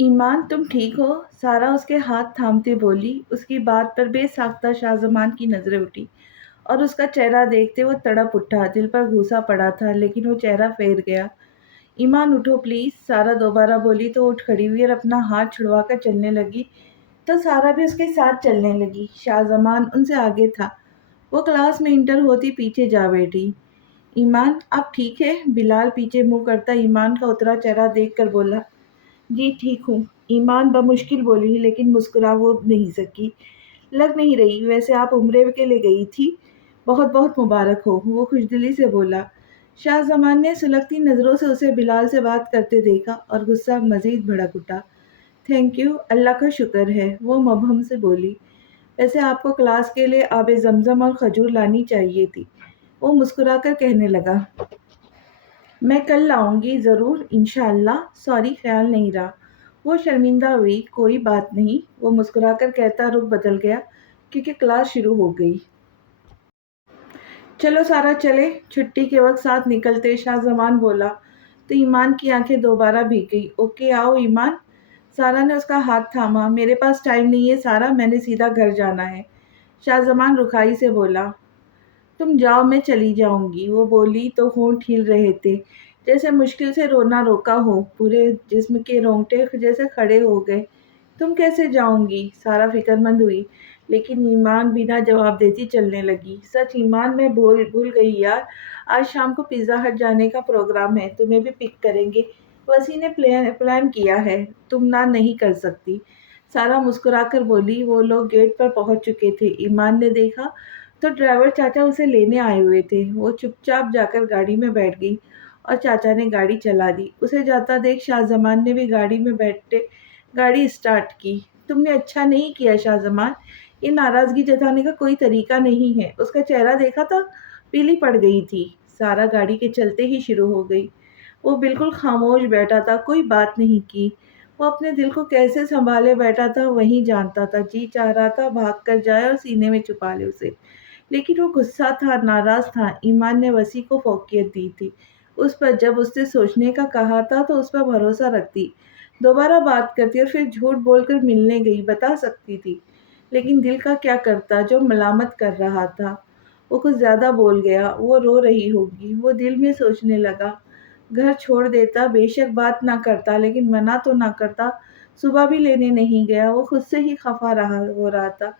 ایمان تم ٹھیک ہو؟ سارا اس کے ہاتھ تھامتے بولی۔ اس کی بات پر بے ساختہ شاہ زمان کی نظریں اٹھی اور اس کا چہرہ دیکھتے وہ تڑپ اٹھا۔ دل پر گھوسا پڑا تھا لیکن وہ چہرہ پھیر گیا۔ ایمان اٹھو پلیز، سارا دوبارہ بولی تو اٹھ کھڑی ہوئی اور اپنا ہاتھ چھڑوا کر چلنے لگی تو سارا بھی اس کے ساتھ چلنے لگی۔ شاہ زمان ان سے آگے تھا۔ وہ کلاس میں انٹر ہوتی پیچھے جا بیٹھی۔ ایمان آپ ٹھیک ہے؟ بلال پیچھے منہ کرتا ایمان کا اترا چہرہ دیکھ کر بولا۔ جی ٹھیک ہوں، ایمان بمشکل بولی لیکن مسکرا وہ نہیں سکی۔ لگ نہیں رہی، ویسے آپ عمرے کے لیے گئی تھی؟ بہت بہت مبارک ہو، وہ خوشدلی سے بولا۔ شاہ زمان نے سلگتی نظروں سے اسے بلال سے بات کرتے دیکھا اور غصہ مزید بھڑک اٹھا۔ تھینک یو، اللہ کا شکر ہے، وہ مبہم سے بولی۔ ویسے آپ کو کلاس کے لیے آب زمزم اور کھجور لانی چاہیے تھی، وہ مسکرا کر کہنے لگا۔ میں کل لاؤں گی ضرور انشاءاللہ، سوری خیال نہیں رہا۔ وہ شرمندہ ہوئی۔ کوئی بات نہیں، وہ مسکرا کر کہتا رخ بدل گیا کیونکہ کلاس شروع ہو گئی۔ چلو سارا چلے، چھٹی کے وقت ساتھ نکلتے، شاہ زمان بولا تو ایمان کی آنکھیں دوبارہ بھیگ گئی۔ اوکے آؤ ایمان۔ سارا نے اس کا ہاتھ تھاما۔ میرے پاس ٹائم نہیں ہے سارا، میں نے سیدھا گھر جانا ہے، شاہ زمان رکھائی سے بولا۔ تم جاؤ میں چلی جاؤں گی، وہ بولی تو ہونٹ ہل رہے تھے جیسے مشکل سے رونا روکا ہو، پورے جسم کے رونگٹے جیسے کھڑے ہو گئے۔ تم کیسے جاؤں گی؟ سارا فکر مند ہوئی لیکن ایمان بنا جواب دیتی چلنے لگی۔ سچ ایمان میں بھول گئی یار، آج شام کو پیزا ہٹ جانے کا پروگرام ہے، تمہیں بھی پک کریں گے، وسیع نے پلان کیا ہے، تم نہ نہیں کر سکتی، سارا مسکرا کر بولی۔ وہ لوگ گیٹ پر پہنچ چکے تھے۔ ایمان نے دیکھا تو ڈرائیور چاچا اسے لینے آئے ہوئے تھے۔ وہ چپ چاپ جا کر گاڑی میں بیٹھ گئی اور چاچا نے گاڑی چلا دی۔ اسے جاتا دیکھ شاہ زمان نے بھی گاڑی میں بیٹھے گاڑی اسٹارٹ کی۔ تم نے اچھا نہیں کیا شاہ زمان، یہ ناراضگی جتانے کا کوئی طریقہ نہیں ہے، اس کا چہرہ دیکھا تھا، پیلی پڑ گئی تھی۔ سارا گاڑی کے چلتے ہی شروع ہو گئی۔ وہ بالکل خاموش بیٹھا تھا، کوئی بات نہیں کی۔ وہ اپنے دل کو کیسے سنبھالے بیٹھا تھا وہی جانتا تھا۔ جی چاہ رہا تھا بھاگ کر جائے اور سینے میں چھپا لے اسے، لیکن وہ غصہ تھا، ناراض تھا۔ ایمان نے وسیع کو فوقیت دی تھی اس پر، جب اس سے سوچنے کا کہا تھا تو اس پر بھروسہ رکھتی، دوبارہ بات کرتی اور پھر جھوٹ بول کر ملنے گئی، بتا سکتی تھی، لیکن دل کا کیا کرتا جو ملامت کر رہا تھا۔ وہ کچھ زیادہ بول گیا، وہ رو رہی ہوگی، وہ دل میں سوچنے لگا۔ گھر چھوڑ دیتا، بے شک بات نہ کرتا لیکن منع تو نہ کرتا، صبح بھی لینے نہیں گیا۔ وہ خود سے ہی خفا ہو رہا تھا،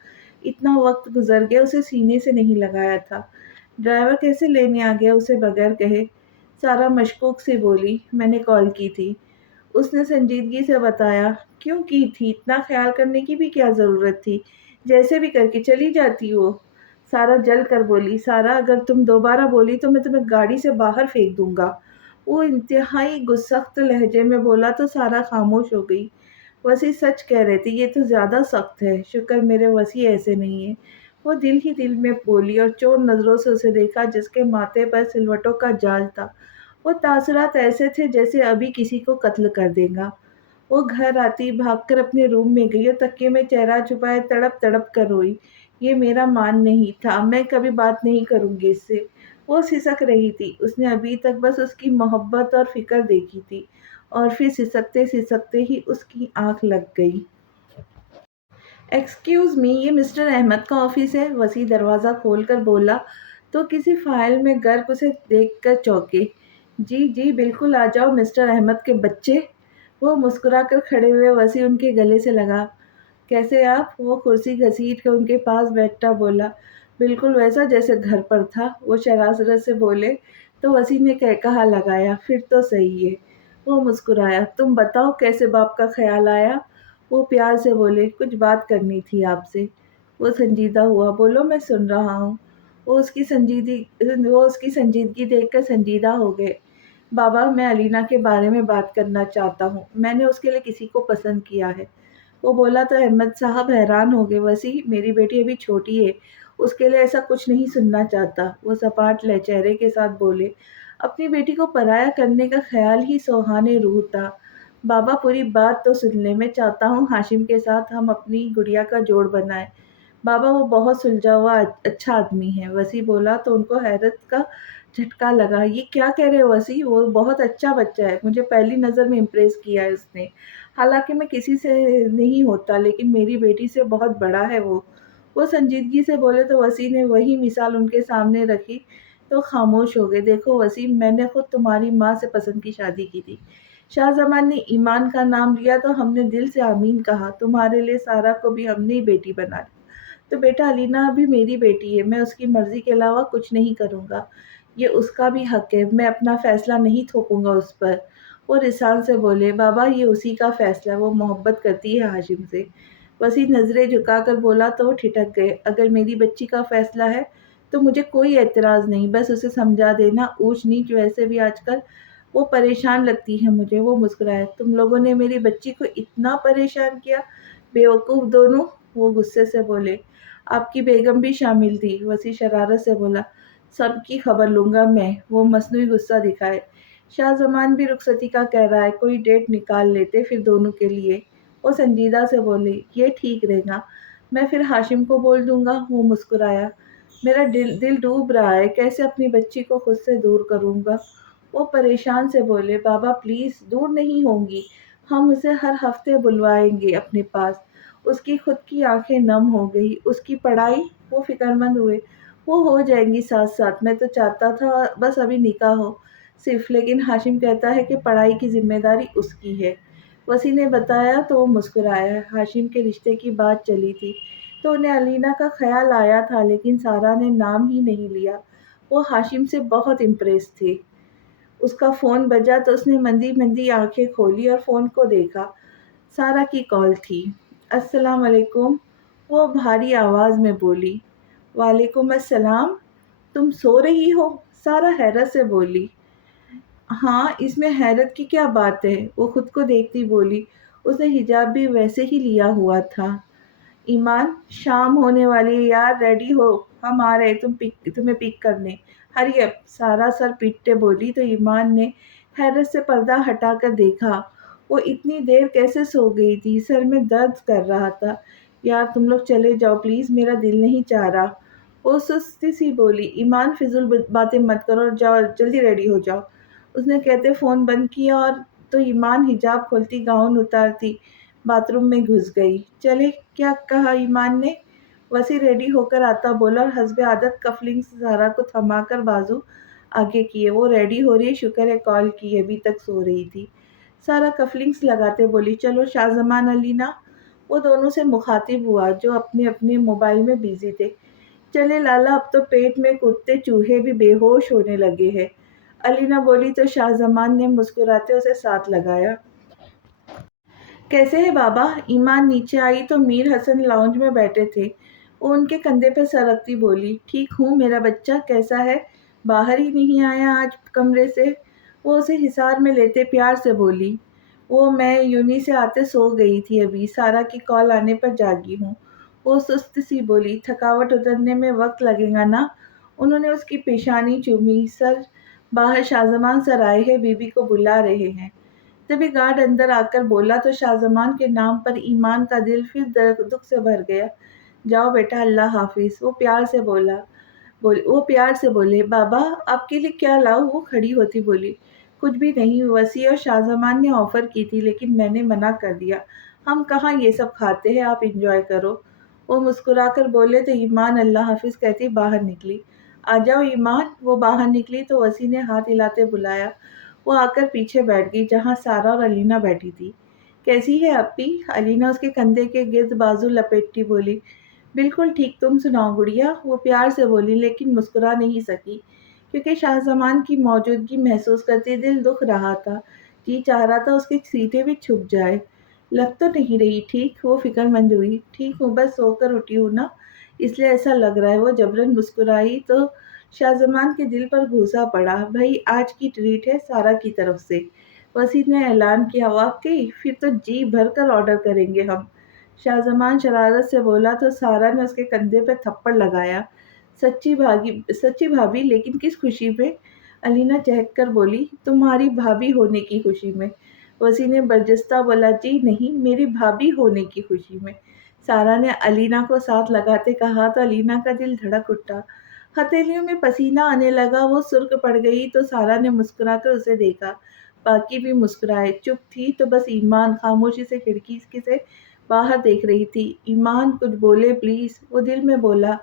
اتنا وقت گزر گیا اسے سینے سے نہیں لگایا تھا۔ ڈرائیور کیسے لینے آ گیا اسے بغیر کہے؟ سارا مشکوک سے بولی۔ میں نے کال کی تھی، اس نے سنجیدگی سے بتایا۔ کیوں کی تھی؟ اتنا خیال کرنے کی بھی کیا ضرورت تھی، جیسے بھی کر کے چلی جاتی وہ، سارا جل کر بولی۔ سارا اگر تم دوبارہ بولی تو میں تمہیں گاڑی سے باہر پھینک دوں گا، وہ انتہائی گسخت لہجے میں بولا تو سارا خاموش ہو گئی۔ وسیع سچ کہہ رہے تھے، یہ تو زیادہ سخت ہے، شکر میرے وسیع ایسے نہیں ہے، وہ دل ہی دل میں بولی اور چور نظروں سے اسے دیکھا جس کے ماتھے پر سلوٹوں کا جال تھا۔ وہ تاثرات ایسے تھے جیسے ابھی کسی کو قتل کر دے گا۔ وہ گھر آتی بھاگ کر اپنے روم میں گئی اور تکیے میں چہرہ چھپائے تڑپ تڑپ کر روئی۔ یہ میرا مان نہیں تھا، میں کبھی بات نہیں کروں گی اس سے، وہ سسک رہی تھی۔ اس نے ابھی تک بس اس کی محبت اور فکر دیکھی تھی اور پھر سسکتے سسکتے ہی اس کی آنکھ لگ گئی۔ ایکسکیوز می، یہ مسٹر احمد کا آفس ہے، وسیع دروازہ کھول کر بولا تو کسی فائل میں غرق اسے دیکھ کر چونکے۔ جی جی بالکل آ جاؤ مسٹر احمد کے بچے، وہ مسکرا کر کھڑے ہوئے وسیع ان کے گلے سے لگا۔ کیسے آپ؟ وہ کرسی گھسیٹ کر ان کے پاس بیٹھتا بولا۔ بالکل ویسا جیسے گھر پر تھا، وہ شرارت سے بولے تو وسیع نے کہا لگایا۔ پھر تو صحیح ہے، وہ مسکرایا۔ تم بتاؤ کیسے باپ کا خیال آیا؟ وہ پیار سے بولے۔ کچھ بات کرنی تھی آپ سے، وہ سنجیدہ ہوا۔ بولو میں سن رہا ہوں۔ وہ اس کی سنجیدگی دیکھ کر سنجیدہ ہو گئے۔ بابا میں علینا کے بارے میں بات کرنا چاہتا ہوں، میں نے اس کے لیے کسی کو پسند کیا ہے، وہ بولا تو احمد صاحب حیران ہو گئے۔ وسیع میری بیٹی ابھی چھوٹی ہے، اس کے لیے ایسا کچھ نہیں سننا چاہتا، وہ سپاٹ چہرے کے ساتھ بولے۔ اپنی بیٹی کو پرایا کرنے کا خیال ہی سوہانے روح تھا۔ بابا پوری بات تو سن لیں، میں چاہتا ہوں ہاشم کے ساتھ ہم اپنی گڑیا کا جوڑ بنائیں۔ بابا وہ بہت سلجھا ہوا اچھا آدمی ہے، وسیع بولا تو ان کو حیرت کا झटका लगा। ये क्या कह रहे हो वसी? वो बहुत अच्छा बच्चा है, मुझे पहली नज़र में इम्प्रेस किया है उसने। हालाँकि मैं किसी से नहीं होता, लेकिन मेरी बेटी से बहुत बड़ा है वो। वो संजीदगी से बोले तो वसी ने वही मिसाल उनके सामने रखी तो खामोश हो गए। देखो वसी, मैंने खुद तुम्हारी माँ से पसंद की शादी की थी। शाहज़मान ने ईमान का नाम लिया तो हमने दिल से आमीन कहा। तुम्हारे लिए सारा को भी हमने ही बेटी बना लिया। तो बेटा अलीना अभी मेरी बेटी है, मैं उसकी मर्ज़ी के अलावा कुछ नहीं करूँगा। ये उसका भी हक है, मैं अपना फ़ैसला नहीं थोपूँगा उस पर। वो रिसान से बोले, बाबा ये उसी का फ़ैसला है, वो मोहब्बत करती है हाशिम से। वसी नज़रें झुकाकर बोला तो वो ठिठक गए। अगर मेरी बच्ची का फ़ैसला है तो मुझे कोई एतराज़ नहीं, बस उसे समझा देना। ऊँच नीच वैसे भी आजकल वो परेशान लगती है मुझे। वो मुस्कुराए। तुम लोगों ने मेरी बच्ची को इतना परेशान किया, बेवकूफ़ दोनों। वो गुस्से से बोले। आपकी बेगम भी शामिल थी, वसी शरारत से बोला। सबकी खबर लूँगा मैं। वो मसनूई गुस्सा दिखाए। शाहज़मान भी रुखसती का कह रहा है, कोई डेट निकाल लेते फिर दोनों के लिए। वो संजीदा से बोले, ये ठीक रहेगा, मैं फिर हाशिम को बोल दूँगा। वो मुस्कुराया। मेरा दिल दिल डूब रहा है, कैसे अपनी बच्ची को खुद से दूर करूँगा। वो परेशान से बोले, बाबा प्लीज़ दूर नहीं होंगी, हम उसे हर हफ्ते बुलवाएंगे अपने पास। उसकी खुद की आंखें नम हो गई। उसकी पढ़ाई? वो फिक्रमंद हुए। वो हो जाएंगी साथ साथ, मैं तो चाहता था बस अभी निकाह हो सिर्फ, लेकिन हाशिम कहता है कि पढ़ाई की जिम्मेदारी उसकी है। वसी ने बताया तो वो मुस्कुराया। हाशिम के रिश्ते की बात चली थी तो उन्हें अलीना का ख्याल आया था, लेकिन सारा ने नाम ही नहीं लिया। वो हाशिम से बहुत इम्प्रेस थे। उसका फ़ोन बजा तो उसने मंदी मंदी आंखें खोली और फ़ोन को देखा। सारा की कॉल थी। अस्सलाम वालेकुम, वो भारी आवाज़ में बोली। वालेकुम अस्सलाम, तुम सो रही हो? सारा हैरत से बोली। हाँ, इसमें हैरत की क्या बात है? वो खुद को देखती बोली। उसने हिजाब भी वैसे ही लिया हुआ था। ईमान, शाम होने वाली है यार, रेडी हो, हम आ रहे तुम्हें पिक करने। Hurry up. सारा सर पीटते बोली तो ईमान ने हैरत से पर्दा हटाकर देखा। वो इतनी देर कैसे सो गई थी? सर में दर्द कर रहा था। यार तुम लोग चले जाओ प्लीज़, मेरा दिल नहीं चाह रहा। वो सुस्ती सी बोली। ईमान फिजूल बातें मत करो और जाओ जल्दी रेडी हो जाओ। उसने कहते फ़ोन बंद किया और तो ईमान हिजाब खोलती गाउन उतारती बाथरूम में घुस गई। चले, क्या कहा ईमान ने? वसी रेडी होकर आता बोला और हस्बे आदत कफलिंग से सारा को थमाकर बाजू आगे किए। वो रेडी हो रही है, शुक्र है कॉल की, अभी तक सो रही थी। सारा कफलिंग्स लगाते बोली, चलो शाहजमान अलीना। वो दोनों से मुखातिब हुआ जो अपने अपने मोबाइल में बिजी थे। चले लाला, अब तो पेट में कुत्ते चूहे भी बेहोश होने लगे हैं। अलीना बोली तो शाहजमान ने मुस्कुराते उसे साथ लगाया। कैसे है बाबा? ईमान नीचे आई तो मीर हसन लाउंज में बैठे थे। वो उनके कंधे पर सर रखती बोली, ठीक हूँ मेरा बच्चा, कैसा है? बाहर ही नहीं आया आज कमरे से? वो उसे हिसार में लेते प्यार से बोली। वो मैं यूनी से आते सो गई थी, अभी सारा की कॉल आने पर जागी हूँ। वो सुस्त सी बोली, थकावट उतरने में वक्त लगेगा ना? उन्होंने उसकी पेशानी चूमी। सर, बाहर शाहजमान सर आए हैं, बीबी को बुला रहे हैं। तभी गार्ड अंदर आकर बोला तो शाहजमान के नाम पर ईमान का दिल फिर दुख से भर गया। जाओ बेटा, अल्लाह हाफिज। वो प्यार से बोले, बाबा आपके लिए क्या लाऊं? वो खड़ी होती बोली, कुछ भी नहीं। वसी और शाहजमान ने ऑफर की थी लेकिन मैंने मना कर दिया। हम कहाँ ये सब खाते हैं, आप इंजॉय करो। वो मुस्कुराकर बोले तो ईमान अल्लाह हाफिज कहती बाहर निकली। आ जाओ ईमान। वो बाहर निकली तो वसी ने हाथ हिलाते बुलाया। वो आकर पीछे बैठ गई जहाँ सारा और अलीना बैठी थी। कैसी है अप्पी? अलीना उसके कंधे के गिर्द बाजू लपेटती बोली। बिल्कुल ठीक, तुम सुनाओ गुड़िया? वो प्यार से बोली लेकिन मुस्कुरा नहीं सकी क्योंकि शाहजमान की मौजूदगी महसूस करते दिल दुख रहा था। जी चाह रहा था उसके सीने भी छुप जाए। लग तो नहीं रही ठीक? वो फिक्रमंद हुई। ठीक हूँ, बस सोकर उठी हूँ ना, इसलिए ऐसा लग रहा है। वो जबरन मुस्कुराई तो शाहजमान के दिल पर घूसा पड़ा। भाई आज की ट्रीट है सारा की तरफ से। वसीम ने ऐलान किया। वाकई? फिर तो जी भर कर ऑर्डर करेंगे हम। शाहजमान शरारत से बोला तो सारा ने उसके कंधे पर थप्पड़ लगाया। सच्ची भाभी, लेकिन किस खुशी में? अलीना चहक कर बोली, तुम्हारी भाभी होने की खुशी में। वसी ने बर्जस्ता बोला, जी नहीं, मेरी भाभी होने की खुशी में। सारा ने अलीना को साथ लगाते कहा तो अलीना का दिल धड़क उठा। ہتھیلیوں میں پسینہ آنے لگا، وہ سرخ پڑ گئی تو سارا نے مسکرا کر اسے دیکھا۔ باقی بھی مسکرائے۔ چپ تھی تو بس ایمان خاموشی سے کھڑکی سے باہر دیکھ رہی تھی۔ ایمان کچھ بولے پلیز، وہ دل میں بولا۔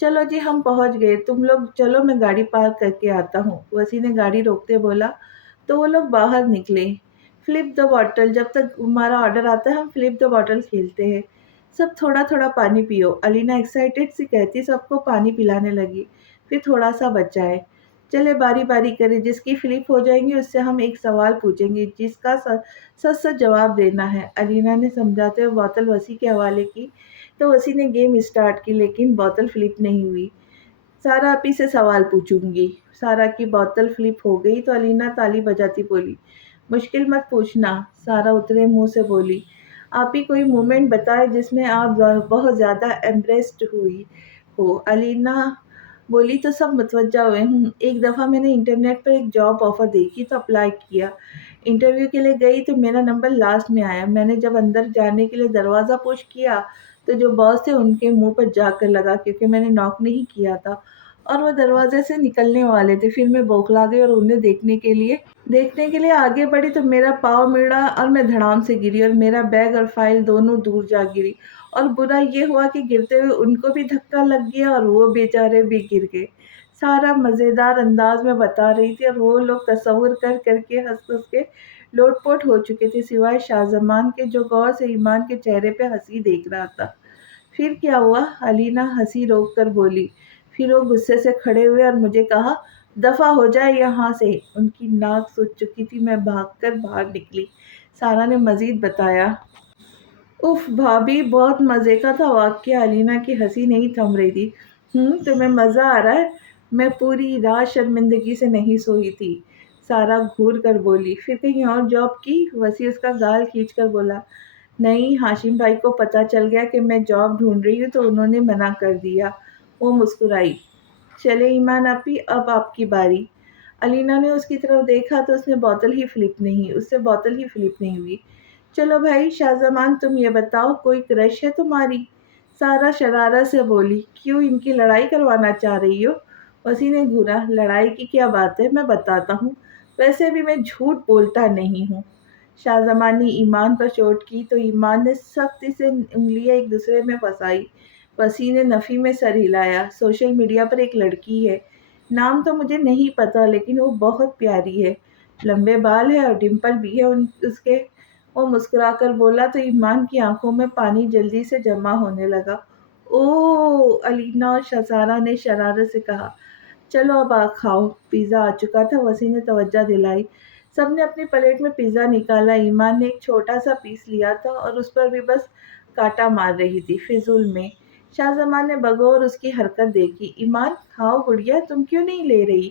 چلو جی ہم پہنچ گئے، تم لوگ چلو میں گاڑی پارک کر کے آتا ہوں، وسیع نے گاڑی روکتے بولا۔ تو وہ لوگ باہر نکلے۔ فلپ دا بوٹل، جب تک ہمارا آرڈر آتا ہے ہم فلپ دا بوٹل کھیلتے ہیں۔ سب تھوڑا تھوڑا پانی پیو، الینا ایکسائٹیڈ سی کہتی سب کو پانی پلانے لگی۔ پھر تھوڑا سا بچا ہے، چلے باری باری کرے، جس کی فلپ ہو جائیں گی اس سے ہم ایک سوال پوچھیں گے جس کا سچ سچ جواب دینا ہے، الینا نے سمجھاتے ہوئے بوتل وسیع کے حوالے کی۔ تو وسیع نے گیم اسٹارٹ کی لیکن بوتل فلپ نہیں ہوئی۔ سارا آپی سے سوال پوچھوں گی۔ سارا کی بوتل فلپ ہو گئی تو الینا تالی بجاتی بولی، مشکل مت پوچھنا۔ سارا اترے منہ سے بولی، آپ ہی کوئی مومنٹ بتائے جس میں آپ بہت زیادہ امپریسڈ ہوئی ہو۔ الینا بولی تو سب متوجہ ہوئے ہوں۔ ایک دفعہ میں نے انٹرنیٹ پر ایک جاب آفر دیکھی تو اپلائی کیا۔ انٹرویو کے لیے گئی تو میرا نمبر لاسٹ میں آیا۔ میں نے جب اندر جانے کے لیے دروازہ پش کیا تو جو باس تھے ان کے منہ پر جا کر لگا کیونکہ میں نے ناک نہیں کیا تھا اور وہ دروازے سے نکلنے والے تھے۔ پھر میں بوکھلا گئی اور انہیں دیکھنے کے لیے آگے بڑھی تو میرا پاؤں مڑا اور میں دھڑام سے گری اور میرا بیگ اور فائل دونوں دور جا گری، اور برا یہ ہوا کہ گرتے ہوئے ان کو بھی دھکا لگ گیا اور وہ بیچارے بھی گر گئے۔ سارا مزیدار انداز میں بتا رہی تھی اور وہ لوگ تصور کر کر کے ہنس ہنس کے لوٹ پوٹ ہو چکے تھے سوائے شاہ زمان کے جو غور سے ایمان کے چہرے پہ ہنسی دیکھ رہا تھا۔ پھر کیا ہوا؟ الینا ہنسی روک کر بولی۔ پھر وہ غصے سے کھڑے ہوئے اور مجھے کہا دفع ہو جائے یہاں سے۔ ان کی ناک سوج چکی تھی، میں بھاگ کر باہر نکلی۔ سارا نے مزید بتایا، اف بھابھی بہت مزے کا تھا واقعہ۔ الینا کی ہنسی نہیں تھم رہی تھی۔ تمہیں مزہ آ رہا ہے؟ میں پوری رات شرمندگی سے نہیں سوئی تھی، سارا گھور کر بولی۔ پھر کہیں اور جاب کی؟ وسیع اس کا گال کھینچ کر بولا۔ نہیں، ہاشم بھائی کو پتہ چل گیا کہ میں جاب ڈھونڈ رہی ہوں تو انہوں نے منع کر دیا۔ وہ مسکرائی۔ چلے ایمان آپی، اب آپ کی باری۔ الینا نے اس کی طرف دیکھا تو اس سے بوتل ہی فلپ نہیں ہوئی۔ چلو بھائی شاہ زمان تم یہ بتاؤ، کوئی کرش ہے تمہاری؟ سارا شرارت سے بولی۔ کیوں، ان کی لڑائی کروانا چاہ رہی ہو؟ وسیع نے گھورا۔ لڑائی کی کیا بات ہے، میں بتاتا ہوں، ویسے بھی میں جھوٹ بولتا نہیں ہوں۔ شاہ زمان نے ایمان پر چوٹ کی تو ایمان نے سختی سے انگلیاں ایک دوسرے میں پھنسائی۔ وسیع نے نفی میں سر ہلایا۔ سوشل میڈیا پر ایک لڑکی ہے، نام تو مجھے نہیں پتا لیکن وہ بہت پیاری ہے، لمبے بال ہے اور ڈمپل بھی ہے اس کے۔ وہ مسکرا کر بولا تو ایمان کی آنکھوں میں پانی جلدی سے جمع ہونے لگا۔ اوہ، الینا اور سارا نے شرارت سے کہا۔ چلو اب آ کھاؤ، پیزا آ چکا تھا، وسیع نے توجہ دلائی۔ سب نے اپنی پلیٹ میں پیزا نکالا۔ ایمان نے ایک چھوٹا سا پیس لیا تھا اور اس پر بھی بس کاٹا مار رہی تھی، فضول میں۔ شاہ زمان نے بغور اس کی حرکت دیکھی۔ ایمان کھاؤ گڑیا، تم کیوں نہیں لے رہی؟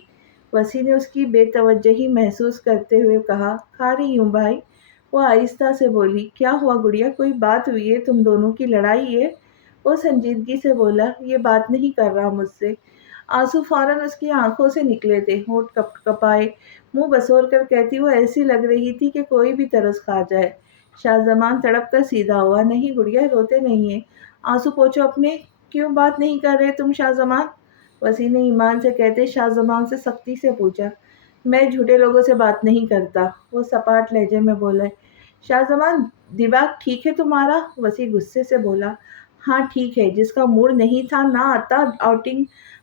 وسیع نے اس کی بے توجہی محسوس کرتے ہوئے کہا، کھا رہی ہوں بھائی۔ وہ آہستہ سے بولی۔ کیا ہوا گڑیا، کوئی بات ہوئی ہے؟ تم دونوں کی لڑائی ہے؟ وہ سنجیدگی سے بولا، یہ بات نہیں کر رہا مجھ سے۔ آنسو فوراً اس کی آنکھوں سے نکلے تھے، ہونٹ کپ کپائے، منہ بسور کر کہتی وہ ایسی لگ رہی تھی کہ کوئی بھی ترس کھا جائے۔ شاہ زمان تڑپ کر سیدھا ہوا۔ نہیں گڑیا، روتے نہیں ہیں، آنسو پوچھو اپنے۔ کیوں بات نہیں کر رہے تم شاہ زمان؟ وسیع نے ایمان سے کہتے شاہ زمان سے سختی سے پوچھا۔ میں جھوٹے لوگوں سے بات نہیں کرتا، وہ سپاٹ لہجے میں بولا۔ شاہ زمان دماغ ٹھیک ہے تمہارا؟ وسیع غصے سے بولا۔ ہاں ٹھیک ہے، جس کا موڈ نہیں تھا نہ آتا آؤٹنگ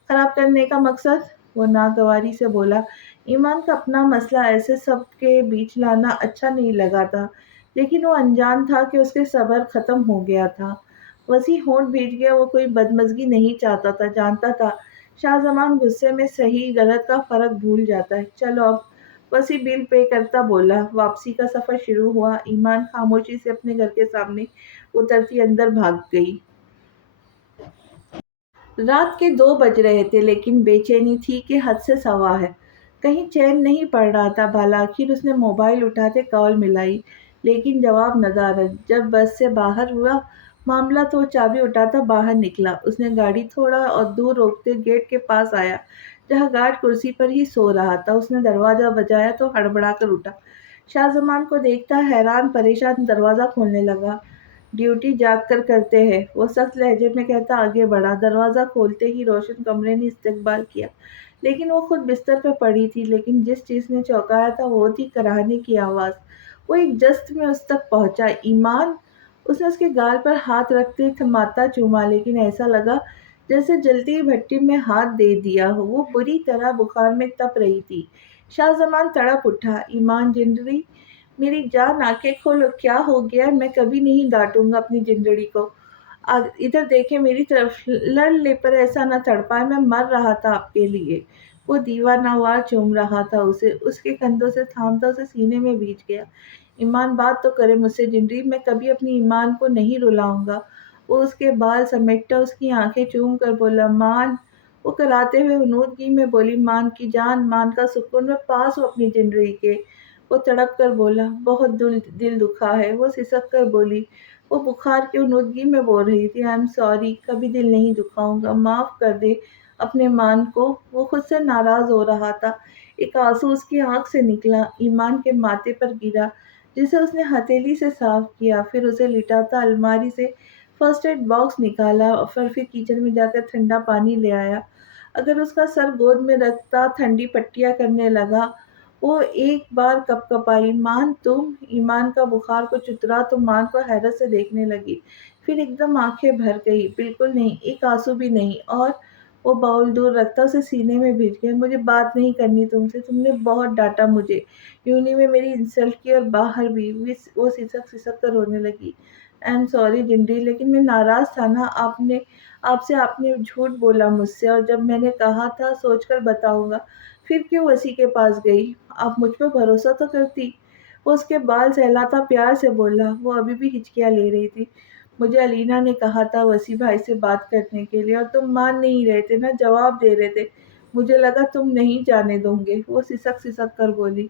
خراب کرنے کا مقصد، وہ ناگواری سے بولا۔ ایمان کا اپنا مسئلہ ایسے سب کے بیچ لانا اچھا نہیں لگا تھا لیکن وہ انجان تھا کہ اس کے صبر ختم ہو گیا تھا۔ وسیع ہونٹ بھیج گیا، وہ کوئی بدمزگی نہیں چاہتا تھا، جانتا تھا شاہ زمان غصے میں صحیح غلط کا فرق بھول جاتا ہے۔ چلو اب، وسیع بل پے کرتا بولا۔ واپسی کا سفر شروع ہوا۔ ایمان خاموشی سے اپنے گھر کے سامنے اترتی اندر بھاگ گئی۔ رات کے 2 بج رہے تھے لیکن بے چینی تھی کہ حد سے سوا ہے، کہیں چین نہیں پڑ رہا تھا۔ بالآخر اس نے موبائل اٹھاتے کال ملائی لیکن جواب ندارد۔ جب بس سے باہر ہوا معاملہ تو وہ چابی اٹھاتا باہر نکلا۔ اس نے گاڑی تھوڑا اور دور روکتے گیٹ کے پاس آیا جہاں گارڈ کرسی پر ہی سو رہا تھا۔ اس نے دروازہ بجایا تو ہڑبڑا کر اٹھا۔ شاہ زمان کو دیکھتا حیران پریشان دروازہ کھولنے لگا۔ ड्यूटी जाग कर करते हैं, वो सख्त लहजे में कहता आगे बढ़ा। दरवाज़ा खोलते ही रोशन कमरे ने इस्तकबाल किया, लेकिन वो खुद बिस्तर पर पड़ी थी। लेकिन जिस चीज़ ने चौंकाया था वो थी कराहने की आवाज़। वो एक जस्त में उस तक पहुंचा। ईमान! उसने उसके गाल पर हाथ रखते माथा चूमा, लेकिन ऐसा लगा जैसे जलती हुई भट्टी में हाथ दे दिया हो। वो बुरी तरह बुखार में तप रही थी। शाहजमान तड़प उठा। ईमान जिंदड़ी, मेरी जान आंखें खोलो, क्या हो गया? मैं कभी नहीं डांटूंगा अपनी जिंदड़ी को। इधर देखे मेरी तरफ, लड़ ले पर ऐसा न तड़पाए, मैं मर रहा था आपके लिए। वो दीवानावार चूम रहा था उसे, उसके कंधों से थामता उसे सीने में भींच गया। ईमान बात तो करे मुझसे जिंदड़ी, मैं कभी अपनी ईमान को नहीं रुलाऊंगा। वो उसके बाल समेटता उसकी आंखें चूम कर बोला, मान। वो कराते हुए उनूदगी में बोली, मान की जान, मान का सुकून, मैं पास हूँ अपनी जिंदड़ी के। वो तड़प कर बोला, बहुत दिल दिल दुखा है। वो सिसक कर बोली, वो बुखार की उनूदगी में बोल रही थी, आई एम सॉरी, कभी दिल नहीं दुखाऊंगा, माफ कर दे अपने मान को। वो खुद से नाराज हो रहा था। एक आंसू उसकी आंख से निकला, ईमान के माथे पर गिरा, जिसे उसने हथेली से साफ किया। फिर उसे लिटाता अलमारी से फर्स्ट एड बॉक्स निकाला और फिर किचन में जाकर ठंडा पानी ले आया। अगर उसका सर गोद में रखता, ठंडी पट्टियां करने लगा। वो एक बार कपकपाई, मान तुम? ईमान का बुखार कुछ उतरा तो मान को हैरत से देखने लगी। फिर एकदम आंखें भर गई। बिल्कुल नहीं, एक आंसू भी नहीं। और वो बाउल दूर रखता उसे सीने में भिड़ गया। मुझे बात नहीं करनी तुमसे, तुमने बहुत डांटा मुझे, यूनी में मेरी इंसल्ट की और बाहर भी। वो सिसक सिसक कर रोने लगी। आई एम सॉरी जिंदगी, लेकिन मैं नाराज था ना, आपने झूठ बोला मुझसे, और जब मैंने कहा था सोचकर बताऊंगा, फिर क्यों वसी के पास गई? आप मुझ पर भरोसा तो करती। वो उसके बाल सहलाता प्यार से बोला। वो अभी भी हिचकियां ले रही थी। मुझे अलीना ने कहा था वसी भाई से बात करने के लिए, और तुम मान नहीं रहे थे ना, जवाब दे रहे थे। मुझे लगा तुम नहीं जाने दोगे। वो सिसक सिसक कर बोली,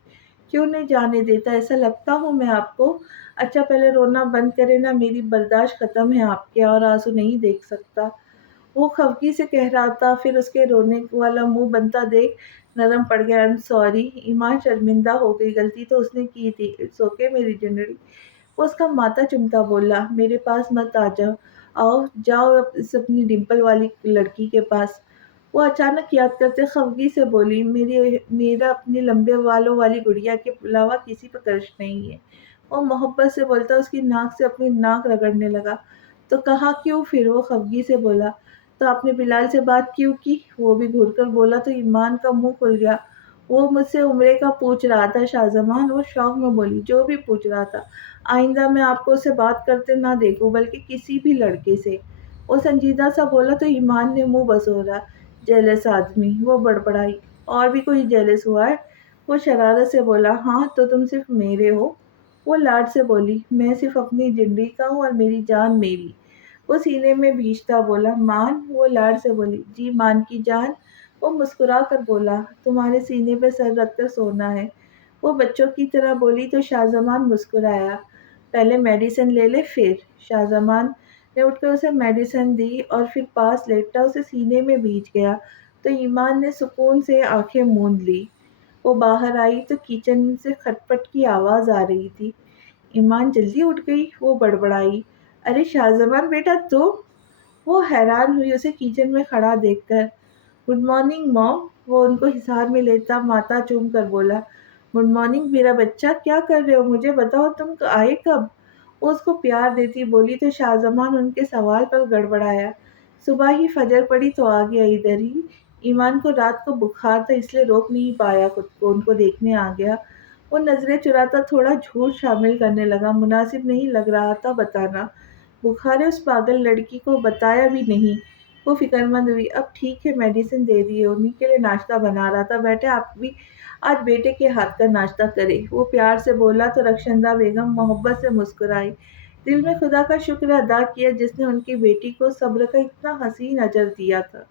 क्यों नहीं जाने देता? ऐसा लगता हूँ मैं आपको? अच्छा पहले रोना बंद करे ना, मेरी बर्दाश्त खत्म है आपके, और आंसू नहीं देख सकता। वो खफगी से कह रहा था, फिर उसके रोने वाला मुंह बनता देख नरम पड़ गया। I am sorry. ईमान शर्मिंदा हो गई, गलती तो उसने की थी, इट्स ओके मेरी जिंदड़ी। वो उसका माथा चुमता बोला, मेरे पास मत आ जाओ, आओ जाओ अब इस अपनी डिम्पल वाली लड़की के पास। वो अचानक याद करते खफगी से बोली, मेरा अपनी लंबे बालों वाली गुड़िया के अलावा किसी पर क्रश नहीं है। वो मोहब्बत से बोलता उसकी नाक से अपनी नाक रगड़ने लगा। तो कहा क्यों? फिर वो खफगी से बोला, तो आपने बिलाल से बात क्यों की? वो भी घूर कर बोला तो ईमान का मुंह खुल गया। वो मुझसे उम्रे का पूछ रहा था शाहजमान। वो शौक में बोली, जो भी पूछ रहा था। आइंदा मैं आपको उससे बात करते ना देखूं, बल्कि किसी भी लड़के से। वो संजीदा सा बोला तो ईमान ने मुंह बसोरा। जेलस आदमी, वो बड़बड़ाई, और भी कोई जेलस हुआ है? वो शरारत से बोला, हाँ तो तुम सिर्फ मेरे हो। वो लाड से बोली, मैं सिर्फ अपनी जिंदगी का हूँ और मेरी जान मेरी। वो सीने में भींचता बोला, मान? वो लाड से बोली, जी मान की जान। वो मुस्कुरा कर बोला, तुम्हारे सीने पे सर रखकर सोना है। वो बच्चों की तरह बोली तो शाहजमान मुस्कुराया। पहले मेडिसिन ले ले फिर। शाहजमान ने उठकर उसे मेडिसिन दी और फिर पास लेटा उसे सीने में भींच गया। तो ईमान ने सुकून से आंखें मूंद ली। वो बाहर आई तो किचन से खटपट की आवाज आ रही थी। ईमान जल्दी उठ गई। वो बड़बड़ाई, अरे शाहजमान बेटा तुम? वो हैरान हुई उसे किचन में खड़ा देखकर। Good morning mom. वो उनको हिसार में लेता माथा चूम कर बोला, गुड मॉर्निंग मेरा बच्चा, क्या कर रहे हो? मुझे बताओ तुम आए कब? वो उसको प्यार देती बोली तो शाहजमान उनके सवाल पर गड़बड़ाया। सुबह ही फजर पड़ी तो आ गया इधर ही। ईमान को रात को बुखार था, इसलिए रोक नहीं पाया खुद को, उनको देखने आ गया। वो नजरें चुराता थोड़ा झूठ शामिल करने लगा, मुनासिब नहीं लग रहा था बताना। बुखार है उस पागल लड़की को, बताया भी नहीं। वो फिक्रमंद हुई। अब ठीक है, मेडिसिन दे दी है, उन्हीं के लिए नाश्ता बना रहा था, बैठे आप भी आज बेटे के हाथ का नाश्ता करे। वो प्यार से बोला तो रक्षंदा बेगम मोहब्बत से मुस्कुराई। दिल में खुदा का शुक्र अदा किया जिसने उनकी बेटी को सब्र का इतना हसीन अजर दिया था।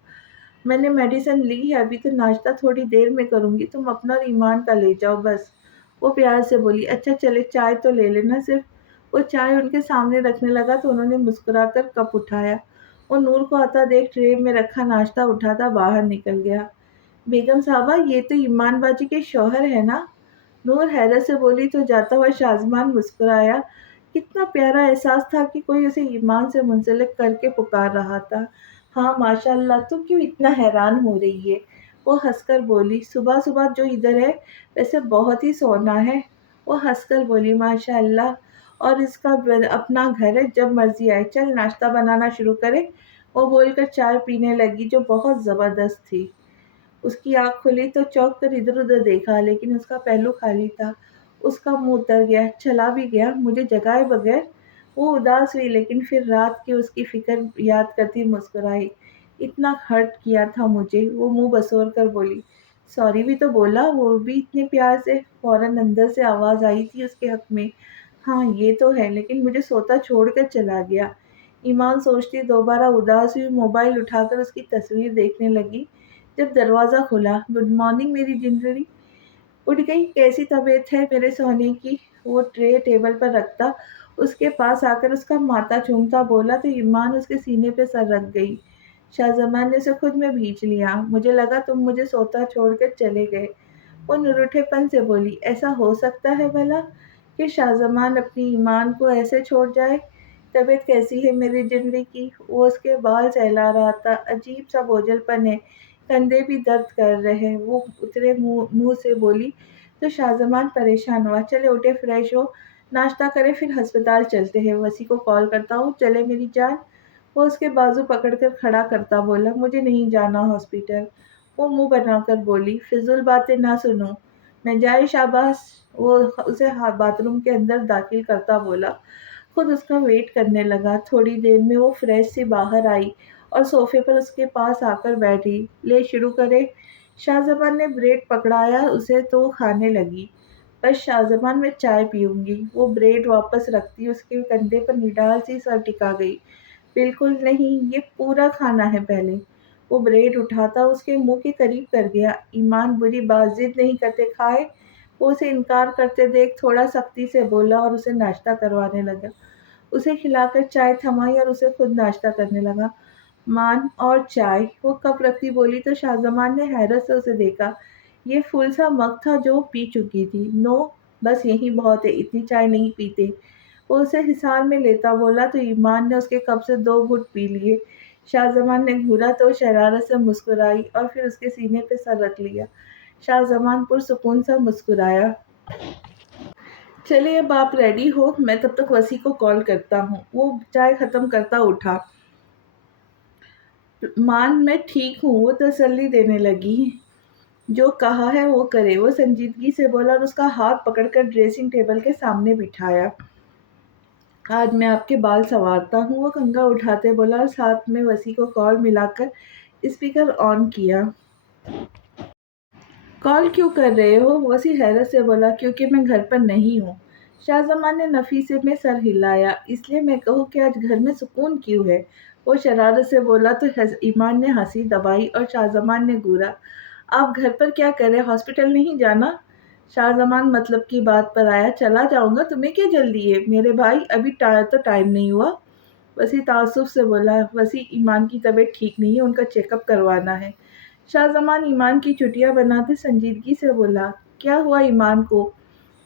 मैंने मेडिसिन ली है, अभी तो नाश्ता थोड़ी देर में करूंगी, तुम अपना और ईमान का ले जाओ बस। वो प्यार से बोली, अच्छा चले चाय तो ले लेना सिर्फ। वो चाय उनके सामने रखने लगा तो उन्होंने मुस्कुराकर कप उठाया। वो नूर को आता देख ट्रे में रखा नाश्ता उठाता बाहर निकल गया। बेगम साहबा, ये तो ईमान बाजी के शौहर है ना? नूर हैरत से बोली तो जाता हुआ शाजमान मुस्कुराया। کتنا پیارا احساس تھا کہ کوئی اسے ایمان سے منسلک کر کے پکار رہا تھا۔ ہاں ماشاء اللہ، تم کیوں اتنا حیران ہو رہی ہے؟ وہ ہنس کر بولی۔ صبح صبح جو ادھر ہے ویسے بہت ہی سونا ہے۔ وہ ہنس کر بولی ماشاء اللہ، اور اس کا اپنا گھر ہے، جب مرضی آئے۔ چل ناشتہ بنانا شروع کرے۔ وہ بول کر چائے پینے لگی جو بہت زبردست تھی۔ اس کی آنکھ کھلی تو چونک کر ادھر ادھر دیکھا، لیکن اس کا پہلو خالی تھا۔ اس کا منہ اتر گیا۔ چلا بھی گیا مجھے جگائے بغیر؟ وہ اداس ہوئی، لیکن پھر رات کی اس کی فکر یاد کرتی مسکرائی۔ اتنا ہرٹ کیا تھا مجھے، وہ منہ بسور کر بولی۔ سوری بھی تو بولا، وہ بھی اتنے پیار سے۔ فوراً اندر سے آواز آئی تھی اس کے حق میں۔ ہاں یہ تو ہے، لیکن مجھے سوتا چھوڑ کر چلا گیا۔ ایمان سوچتی دوبارہ اداس ہوئی، موبائل اٹھا کر اس کی تصویر دیکھنے لگی۔ جب دروازہ کھلا، گڈ مارننگ میری جنجری۔ اٹھ گئی؟ کیسی طبیعت ہے میرے سونے کی؟ وہ ٹرے ٹیبل پر رکھتا اس کے پاس آ کر اس کا ماتھا چومتا بولا تو ایمان اس کے سینے پہ سر رکھ گئی۔ شاہ زمان نے اسے خود میں بھینچ لیا۔ مجھے لگا تم مجھے سوتا چھوڑ کر چلے گئے۔ وہ نروٹھے پن سے بولی۔ ایسا ہو سکتا ہے بھلا کہ شاہ زمان اپنی ایمان کو ایسے چھوڑ جائے؟ طبیعت کیسی ہے میری جنری کی؟ وہ اس کے بال سہلا رہا تھا۔ عجیب سا بوجھل پن ہے، کندھے بھی درد کر رہے۔ وہ اترے منہ سے بولی تو شاہ زمان پریشان ہوا۔ چلے اٹھے، فریش ہو، ناشتہ کرے، پھر ہسپتال چلتے ہیں۔ وسیع کو کال کرتا ہوں، چلے میری جان؟ وہ اس کے بازو پکڑ کر کھڑا کرتا بولا۔ مجھے نہیں جانا ہاسپٹل۔ وہ منہ بنا کر بولی۔ فضول باتیں نہ سنو، میں جائے شاباش۔ وہ اسے باتھ روم کے اندر داخل کرتا بولا، خود اس کا ویٹ کرنے لگا۔ تھوڑی دیر میں وہ فریش سی باہر آئی اور صوفے پر اس کے پاس آ کر بیٹھی۔ لے شروع کرے؟ شاہ زمان نے بریڈ پکڑایا اسے تو وہ کھانے لگی۔ بس شاہ زمان، میں چائے پیوں گی۔ وہ بریڈ واپس رکھتی اس کے کندھے پر نڈال سی سر ٹکا گئی۔ بالکل نہیں، یہ پورا کھانا ہے پہلے۔ وہ بریڈ اٹھاتا اس کے منہ کے قریب کر گیا۔ ایمان بری بات، ضد نہیں کرتے، کھائے؟ وہ اسے انکار کرتے دیکھ تھوڑا سختی سے بولا اور اسے ناشتہ کروانے لگا۔ اسے کھلا کر چائے تھمائی اور اسے خود ناشتہ کرنے لگا۔ مان اور چائے؟ وہ کپ رکھتی بولی تو شاہ زمان نے حیرت سے اسے دیکھا۔ یہ فل سا مگ تھا جو پی چکی تھی۔ نو، بس یہی بہت ہے، اتنی چائے نہیں پیتے۔ وہ اسے حصار میں لیتا بولا تو ایمان نے اس کے کپ سے 2 گھٹ پی لیے۔ شاہ زمان نے گھورا تو شرارت سے مسکرائی اور پھر اس کے سینے پہ سر رکھ لیا۔ شاہ زمان پرسکون سا مسکرایا۔ چلے اب آپ ریڈی ہو، میں تب تک وسیع کو کال کرتا ہوں۔ وہ چائے ختم کرتا اٹھا۔ مان میں ٹھیک ہوں، وہ تسلی دینے لگی۔ جو کہا ہے وہ کرے، وہ سنجیدگی سے بولا اور اس کا ہاتھ پکڑ کر ڈریسنگ ٹیبل کے سامنے بٹھایا۔ آج میں آپ کے بال سنوارتا ہوں، وہ کنگھا اٹھاتے بولا اور ساتھ میں وسیع کو کال ملا کر اسپیکر آن کیا۔ کال کیوں کر رہے ہو؟ وسیع حیرت سے بولا۔ کیونکہ میں گھر پر نہیں ہوں۔ شاہ زمان نے نفی سے میں سر ہلایا۔ اس لیے میں کہوں کہ آج گھر میں سکون کیوں ہے؟ وہ شرارت سے بولا تو ایمان نے ہنسی دبائی اور شاہ زمان نے گھورا۔ آپ گھر پر کیا کر رہے؟ ہاسپٹل نہیں جانا؟ شاہ زمان مطلب کی بات پر آیا۔ چلا جاؤں گا، تمہیں کیا جلدی ہے میرے بھائی؟ ابھی تو ٹائم نہیں ہوا۔ وسیع تعصب سے بولا۔ وسیع، ایمان کی طبیعت ٹھیک نہیں ہے، ان کا چیک اپ کروانا ہے۔ شاہ زمان ایمان کی چٹیاں بناتے سنجیدگی سے بولا۔ کیا ہوا ایمان کو؟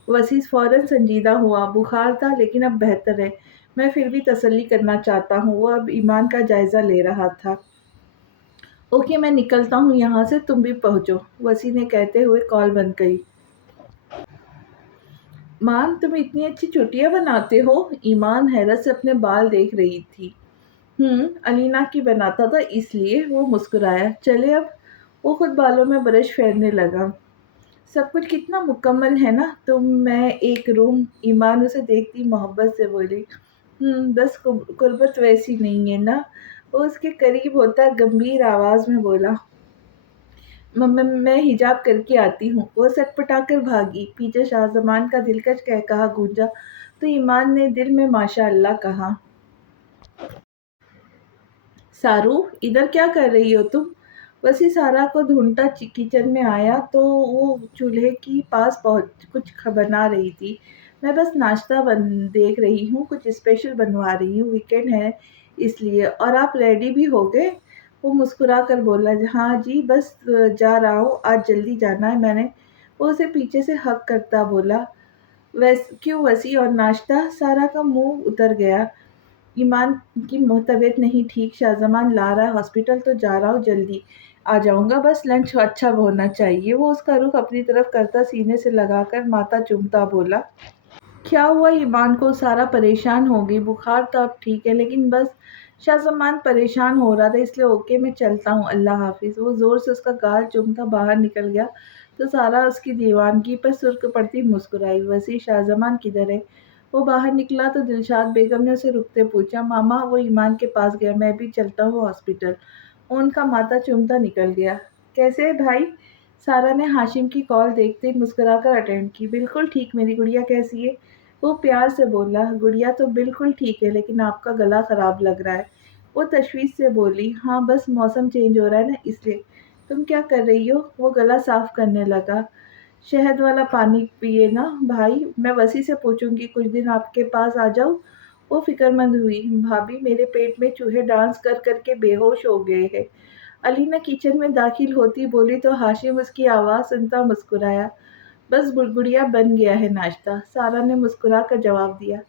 وسیع فوراً سنجیدہ ہوا۔ بخار تھا لیکن اب بہتر ہے۔ میں پھر بھی تسلی کرنا چاہتا ہوں۔ وہ اب ایمان کا جائزہ لے رہا تھا۔ اوکے، میں نکلتا ہوں یہاں سے، تم بھی پہنچو، وسیع نے کہتے ہوئے کال بند کی۔ مان، تم اتنی اچھی چٹیاں بناتے ہو؟ ایمان حیرت سے اپنے بال دیکھ رہی تھی۔ علینا کی بناتا تھا اس لیے۔ وہ مسکرایا۔ چلے اب؟ وہ خود بالوں میں برش پھیرنے لگا۔ سب کچھ کتنا مکمل ہے نا تم میں ایک روم؟ ایمان اسے دیکھتی محبت سے بولی۔ بس قربت ویسی نہیں ہے نا؟ وہ اس کے قریب ہوتا گمبھیر آواز میں بولا۔ میں حجاب کر کے آتی ہوں۔ وہ سٹ پٹا کر بھاگی۔ پیچھے شاہ زمان کا دلکش قہقہا گونجا تو ایمان نے دل میں ماشاء اللہ کہا۔ سارو، ادھر کیا کر رہی ہو تم؟ وسیع سارا کو ڈھونڈتا کچن میں آیا تو وہ چولہے کی پاس کچھ بنا رہی تھی۔ میں بس ناشتہ دیکھ رہی ہوں، کچھ اسپیشل بنوا رہی ہوں، ویکینڈ ہے اس لیے۔ اور آپ ریڈی بھی ہو گئے؟ وہ مسکرا کر بولا۔ ہاں جی، بس جا رہا ہوں، آج جلدی جانا ہے میں نے۔ وہ اسے پیچھے سے ہگ کرتا بولا۔ क्यों वसी और नाश्ता? सारा का मुंह उतर गया। ईमान की तबीयत नहीं ठीक, शाहजमान ला रहा है, हॉस्पिटल तो जा रहा हूँ, जल्दी आ जाऊंगा, बस लंच अच्छा होना चाहिए। वो उसका रुख अपनी तरफ करता सीने से लगाकर माथा चूमता बोला। क्या हुआ ईमान को? सारा परेशान हो गई। बुखार तो अब ठीक है, लेकिन बस शाहजमान परेशान हो रहा था, इसलिए ओके मैं चलता हूँ, अल्लाह हाफिज। वो जोर से उसका गाल चूमता बाहर निकल गया तो सारा उसकी दीवानगी पर सुर्ख पड़ती मुस्कुराई। वसी, शाहजमान किधर है? वो बाहर निकला तो दिलशाद बेगम ने उसे रुकते पूछा। मामा, वो ईमान के पास गया, मैं भी चलता हूँ हॉस्पिटल। वो उनका माथा चूमता निकल गया। कैसे है भाई? सारा ने हाशिम की कॉल देखते ही मुस्कुराकर अटेंड की। बिल्कुल ठीक, मेरी गुड़िया कैसी है? वो प्यार से बोला। गुड़िया तो बिल्कुल ठीक है, लेकिन आपका गला खराब लग रहा है। वो तशवीश से बोली। हाँ, बस मौसम चेंज हो रहा है ना, इसलिए। तुम क्या कर रही हो? वो गला साफ करने लगा। शहद वाला पानी पिए ना भाई, मैं वसी से पूछूंगी कुछ दिन आपके पास आ जाऊं। वो फिक्रमंद हुई। भाभी, मेरे पेट में चूहे डांस कर करके बेहोश हो गए हैं। अलीना किचन में दाखिल होती बोली तो हाशिम उसकी आवाज़ सुनता मुस्कुराया। बस गुड़गुड़िया बन गया है नाश्ता, सारा ने मुस्कुरा कर जवाब दिया।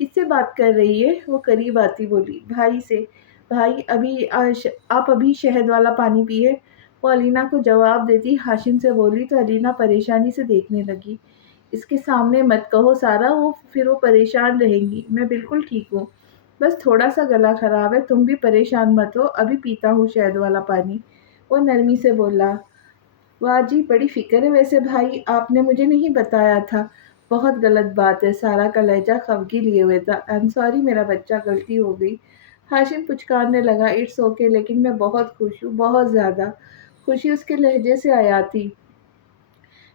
किससे बात कर रही है? वो करीब आती बोली। भाई से। भाई, आप अभी शहद वाला पानी पिए? वो अलीना को जवाब देती हाशिम से बोली तो अलीना परेशानी से देखने लगी। इसके सामने मत कहो सारा, वो परेशान रहेंगी। मैं बिल्कुल ठीक हूँ, बस थोड़ा सा गला खराब है, तुम भी परेशान मत हो, अभी पीता हूँ शहद वाला पानी। वो नरमी से बोला। वाह जी, बड़ी फिक्र है वैसे भाई, आपने मुझे नहीं बताया था। बहुत गलत बात है। सारा का लहजा खफगी लिए हुए था। आई एम सॉरी मेरा बच्चा, गलती हो गई। हाशिम पुचकारने लगा। इट्स ओके, लेकिन मैं बहुत खुश हूँ, बहुत ज़्यादा। खुशी उसके लहजे से आया थी।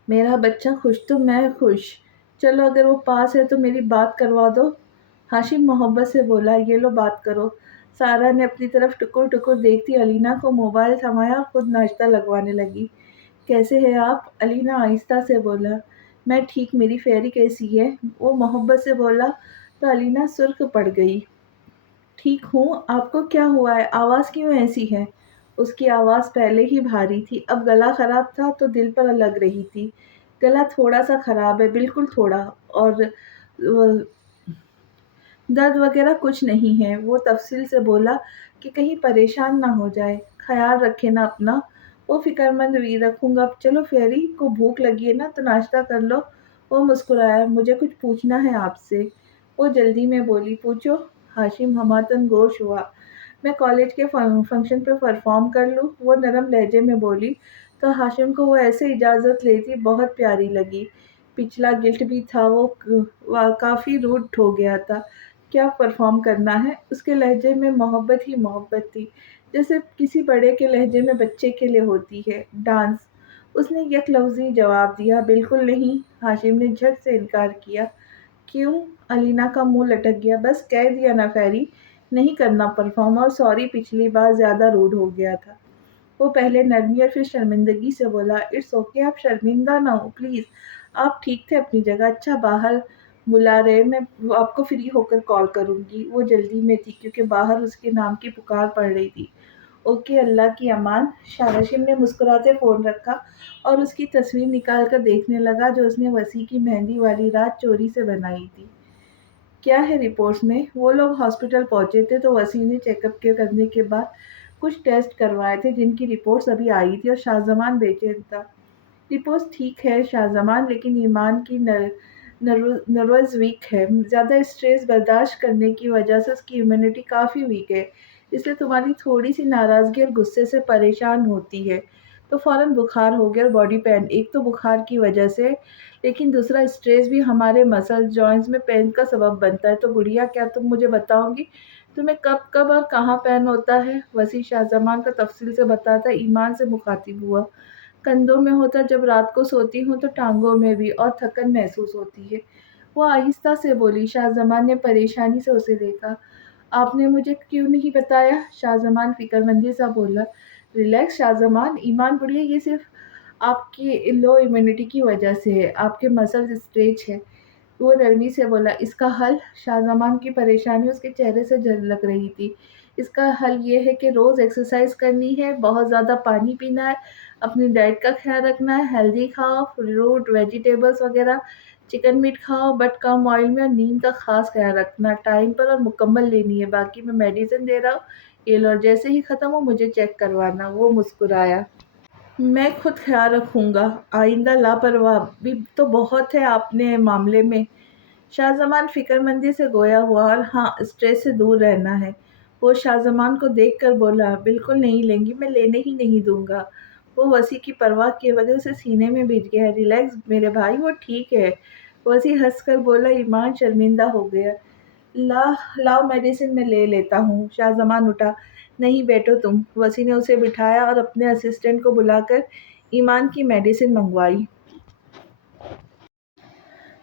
मेरा बच्चा खुश तो मैं खुश। चलो, अगर वो पास है तो मेरी बात करवा दो। हाशिम मोहब्बत से बोला। ये लो, बात करो। सारा ने अपनी तरफ टुकुर टुकुर देखती अलीना को मोबाइल थमाया और खुद नाश्ता लगवाने लगी। कैसे है आप? अलीना आहिस्ता से बोला। मैं ठीक, मेरी फेरी कैसी है? वो मोहब्बत से बोला तो अलीना सुर्ख पड़ गई। ठीक हूँ, आपको क्या हुआ है? आवाज़ क्यों ऐसी है? उसकी आवाज़ पहले ही भारी थी, अब गला खराब था तो दिल पर लग रही थी। गला थोड़ा सा खराब है, बिल्कुल थोड़ा। और दर्द वगैरह कुछ नहीं है। वो तफसील से बोला कि कहीं परेशान ना हो जाए। ख्याल रखे ना अपना। वो फिक्रमंद हुई। रखूंगा। अब चलो, फेरी को भूख लगी है ना तो नाश्ता कर लो। वो मुस्कुराया। मुझे कुछ पूछना है आपसे। वो जल्दी में बोली। पूछो। हाशिम हमातन गोश हुआ। मैं कॉलेज के फंक्शन पे परफॉर्म कर लूँ? वो नरम लहजे में बोली तो हाशिम को वो ऐसे इजाज़त लेती बहुत प्यारी लगी। पिछला गिल्ट भी था, वो काफ़ी रूड हो गया था। क्या परफॉर्म करना है? उसके लहजे में मोहब्बत ही मोहब्बत थी, जैसे किसी बड़े के लहजे में बच्चे के लिए होती है। डांस। उसने एक लफ्ज़ी जवाब दिया। बिल्कुल नहीं। हाशिम ने झट से इनकार किया। क्यों? अलीना का मुंह लटक गया। बस कह दिया ना फैरी, नहीं करना परफॉर्म, और सॉरी पिछली बार ज़्यादा रूड हो गया था। वो पहले नरमी और फिर शर्मिंदगी से बोला। इट्स ओके, आप शर्मिंदा ना हो प्लीज़। आप ठीक थे अपनी जगह। अच्छा, बाहर बुला रहे, मैं वो आपको फ्री होकर कॉल करूँगी। वो जल्दी में थी क्योंकि बाहर उसके नाम की पुकार पड़ रही थी। ओके, अल्लाह की अमान। हाशिम ने मुस्कुराते फ़ोन रखा और उसकी तस्वीर निकाल कर देखने लगा जो उसने वसी की मेहंदी वाली रात चोरी से बनाई थी। क्या है रिपोर्ट्स में? वो लोग हॉस्पिटल पहुंचे थे तो वसी ने चेकअप के करने के बाद कुछ टेस्ट करवाए थे जिनकी रिपोर्ट्स अभी आई थी और शाहजमान बेचैन था। रिपोर्ट्स ठीक है शाहजमान, लेकिन ईमान की नर्वस वीक है। ज़्यादा स्ट्रेस बर्दाश्त करने की वजह से उसकी इम्यूनिटी काफ़ी वीक है, इसलिए तुम्हारी थोड़ी सी नाराज़गी और गुस्से से परेशान होती है तो फ़ौरन बुखार हो गया और बॉडी पेन। एक तो बुखार की वजह से, लेकिन दूसरा स्ट्रेस भी हमारे मसल जॉइंट्स में पेन का सबब बनता है। तो गुड़िया, क्या तुम मुझे बताओगी तुम्हें कब कब और कहाँ पेन होता है? वसी शाहजमान का तफसील से बताता ईमान से मुखातिब हुआ। कंधों में होता जब रात को सोती हूँ, तो टांगों में भी, और थकन महसूस होती है। वो आहिस्ता से बोली। शाहजमान ने परेशानी से उसे देखा। आपने मुझे क्यों नहीं बताया? शाहजमान फिक्रमंदी सा बोला। रिलैक्स शाहजमान, ईमान बुढ़िया, ये सिर्फ आपकी लो इम्यूनिटी की वजह से है, आपके मसल्स स्ट्रेच है। वो नरमी से बोला। इसका हल? शाहजमान की परेशानी उसके चेहरे से झलक रही थी। इसका हल ये है कि रोज़ एक्सरसाइज करनी है, बहुत ज़्यादा पानी पीना है, अपनी डाइट का ख्याल रखना है, हेल्दी खाओ, फ्रूट वेजिटेबल्स वगैरह, चिकन मीट खाओ बट कम ऑयल में, और नींद का खास ख्याल रखना, टाइम पर और मुकम्मल लेनी है, बाकी मैं मेडिसिन दे रहा हूँ, ये लो, और जैसे ही ख़त्म हो मुझे चेक करवाना। वो मुस्कुराया। मैं खुद ख्याल रखूँगा, आइंदा लापरवाह भी तो बहुत है आपने मामले में। शाहज़मान फ़िक्रमंदी से गोया हुआ, और हाँ, स्ट्रेस से दूर रहना है। वो शाहज़मान को देखकर बोला, बिल्कुल नहीं लेंगी, मैं लेने ही नहीं दूँगा। वो वसी की परवाह किए बगैर उसे सीने में भिड़ गया। रिलैक्स मेरे भाई, वो ठीक है। वसी हँसकर बोला। ईमान शर्मिंदा हो गया। ला लाओ मेडिसिन मैं ले लेता हूँ। शाहज़मान उठा। नहीं बैठो तुम। वसी ने उसे बिठाया और अपने असिस्टेंट को बुलाकर ईमान की मेडिसिन मंगवाई।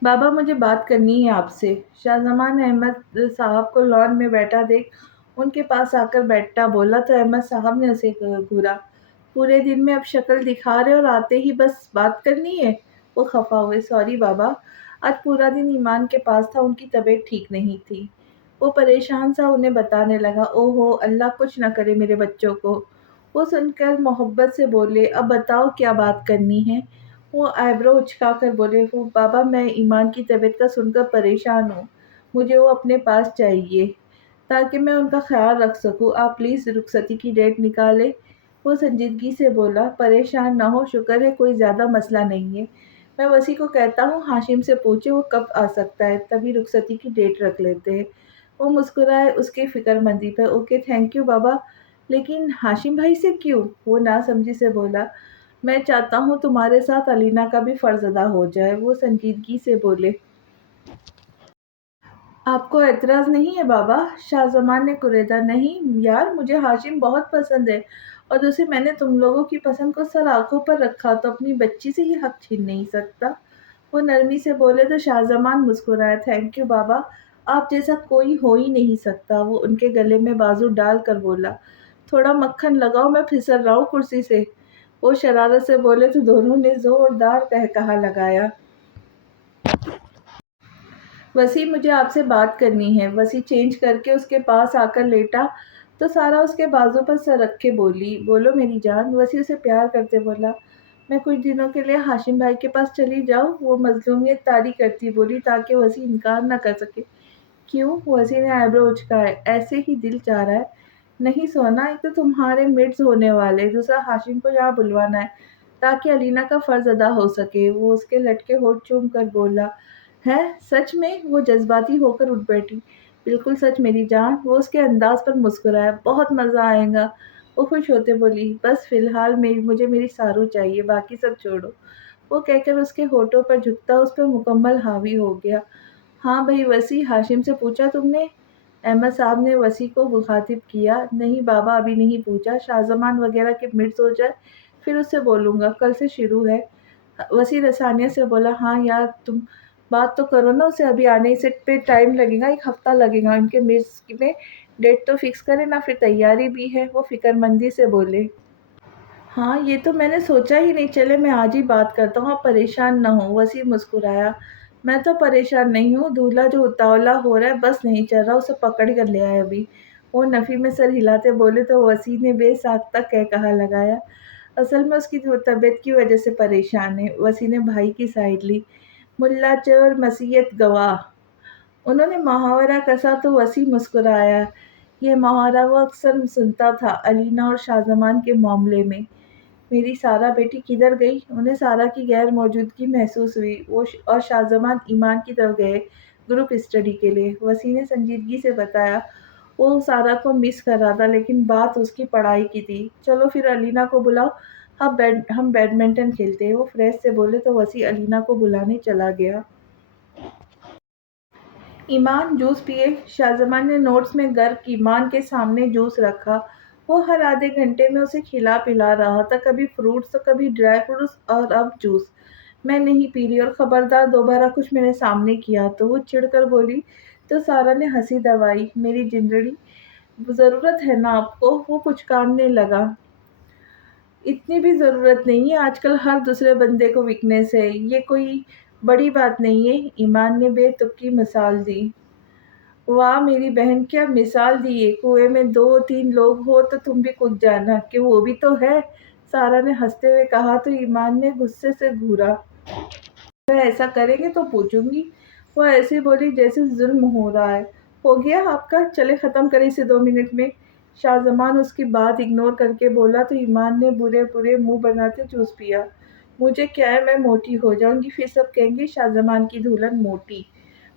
बाबा मुझे बात करनी है आपसे। शाहज़मान अहमद साहब को लॉन में बैठा देख उनके पास आकर बैठा बोला, तो अहमद साहब ने उसे घूरा। पूरे दिन में अब शक्ल दिखा रहे और आते ही बस बात करनी है। वो खफा हुए। सॉरी बाबा, आज पूरा दिन ईमान के पास था, उनकी तबीयत ठीक नहीं थी। वो परेशान सा उन्हें बताने लगा। ओहो, अल्लाह कुछ न करे मेरे बच्चों को। वो सुनकर मोहब्बत से बोले, अब बताओ क्या बात करनी है। वो आईब्रो उचकाकर बोले, वो बाबा मैं ईमान की तबीयत का सुनकर परेशान हूँ। मुझे वो अपने पास चाहिए ताकि मैं उनका ख्याल रख सकूँ। आप प्लीज़ रुखसती की डेट निकालें। वो संजीदगी से बोला, परेशान ना हो, शुक्र है कोई ज़्यादा मसला नहीं है। मैं वसी को कहता हूँ हाशिम से पूछे वो कब आ सकता है, तभी रुखसती की डेट रख लेते हैं। वो मुस्कुराए उसकी फ़िक्रमंदी पर। ओके थैंक यू बाबा, लेकिन हाशिम भाई से क्यों? वो नासमझी से बोला, मैं चाहता हूँ तुम्हारे साथ अलीना का भी फ़र्ज़ अदा हो जाए। वो संजीदगी से बोले। आपको एतराज़ नहीं है बाबा? शाहज़मान ने कुरेदा। नहीं यार, मुझे हाशिम बहुत पसंद है, और दूसरी मैंने तुम लोगों की पसंद को सर आँखों पर रखा तो अपनी बच्ची से ये हक छीन नहीं सकता। वो नरमी से बोले तो शाहज़मान मुस्कुराया। थैंक यू बाबा, आप जैसा कोई हो ही नहीं सकता। वो उनके गले में बाजू डाल कर बोला, थोड़ा मक्खन लगाओ, मैं फिसल रहा हूँ कुर्सी से। वो शरारत से बोले तो दोनों ने ज़ोरदार कहकहा लगाया। वसी मुझे आपसे बात करनी है। वसी चेंज करके उसके पास आकर लेटा तो सारा उसके बाजू पर सर रख के बोली, बोलो मेरी जान। वसी उसे प्यार करते बोला, मैं कुछ दिनों के लिए हाशिम भाई के पास चली जाऊँ। वो मजलूमियत तारी करती बोली ताकि वसी इनकार न कर सके। क्यों? वसी ने आईब्रो उचकाए। ऐसे ही दिल चाह रहा है। नहीं सोना, एक तो तुम्हारे मिड्स होने वाले, दूसरा हाशिम को यहाँ बुलवाना है ताकि अलीना का फ़र्ज़ अदा हो सके। वो उसके लटके होठ चूम कर बोला, है सच में? वो जज्बाती होकर उठ बैठी। बिल्कुल सच मेरी जान। वो उसके अंदाज पर मुस्कुराया। बहुत मज़ा आएगा। वो खुश होते बोली, बस फ़िलहाल मुझे मेरी सारू चाहिए, बाकी सब छोड़ो। वो कहकर उसके होठों पर झुकता उस पर मुकम्मल हावी हो गया। हाँ भई वसी, हाशिम से पूछा तुमने? अहमद साहब ने वसी को मुखातिब किया। नहीं बाबा, अभी नहीं पूछा। शाहज़मान वगैरह के मिर्ज़ हो जाए फिर उससे बोलूँगा, कल से शुरू है। वसी रसानिया से बोला, हाँ यार तुम बात तो करो ना उसे, अभी आने से पे टाइम लगेगा, 1 हफ्ता लगेगा। उनके मिर्ज़ में डेट तो फिक्स करें ना, फिर तैयारी भी है। वो फ़िक्रमंदी से बोले। हाँ, ये तो मैंने सोचा ही नहीं, चले मैं आज ही बात करता हूँ, आप परेशान ना हो। वसी मुस्कुराया। मैं तो परेशान नहीं हूँ, दूल्हा जो उतावला हो रहा है बस नहीं चल रहा, उसे पकड़ कर ले आए अभी। वो नफ़ी में सर हिलाते बोले तो वसी ने बेसाख्ता कहा लगाया। असल में उसकी वो तबीयत की वजह से परेशान है। वसी ने भाई की साइड ली। मुल्ला चोर मसीयत गवाह। उन्होंने मुहावरा कसा तो वसी मुस्कुराया। ये मुहावरा वो अक्सर सुनता था अलीना और शाहज़मान के मामले में। मेरी सारा बेटी किधर गई? उन्हें सारा की गैर मौजूदगी महसूस हुई। और शाहज़मान ईमान की तरफ गए ग्रुप स्टडी के लिए। वसी ने संजीदगी से बताया, वो सारा को मिस कर रहा था लेकिन बात उसकी पढ़ाई की थी। चलो फिर अलीना को बुलाओ, हम बैडमिंटन खेलते हैं। वो फ्रेश से बोले तो वसी अलीना को बुलाने चला गया। ईमान जूस पिए। शाहज़मान ने नोट्स में गर्क ईमान के सामने जूस रखा। वो हर आधे घंटे में उसे खिला पिला रहा था, कभी फ्रूट्स तो कभी ड्राई फ्रूट्स, और अब जूस। मैं नहीं पी रही, और खबरदार दोबारा कुछ मेरे सामने किया तो। वो चिढ़कर बोली तो सारा ने हंसी दबाई। मेरी जिंदड़ी, ज़रूरत है ना आपको? वो कुचकाने लगा। इतनी भी ज़रूरत नहीं है, आजकल हर दूसरे बंदे को वीकनेस है, ये कोई बड़ी बात नहीं है। ईमान ने बेतुकी मिसाल दी। वाह मेरी बहन, क्या मिसाल दी है। कुएं में 2-3 लोग हो तो तुम भी कूद जाना, कि वो भी तो है। सारा ने हंसते हुए कहा तो ईमान ने गुस्से से घूरा। وہ ایسا کریں گے تو پوچھوں گی۔ وہ ایسے بولی جیسے ظلم ہو رہا ہے۔ ہو گیا آپ کا، چلے ختم کریں اسے 2 منٹ میں۔ شاہ زمان اس کی بات اگنور کر کے بولا تو ایمان نے برے برے منہ بناتے جوس پیا۔ مجھے کیا ہے، میں موٹی ہو جاؤں گی، پھر سب کہیں گے شاہ زمان کی دلہن موٹی۔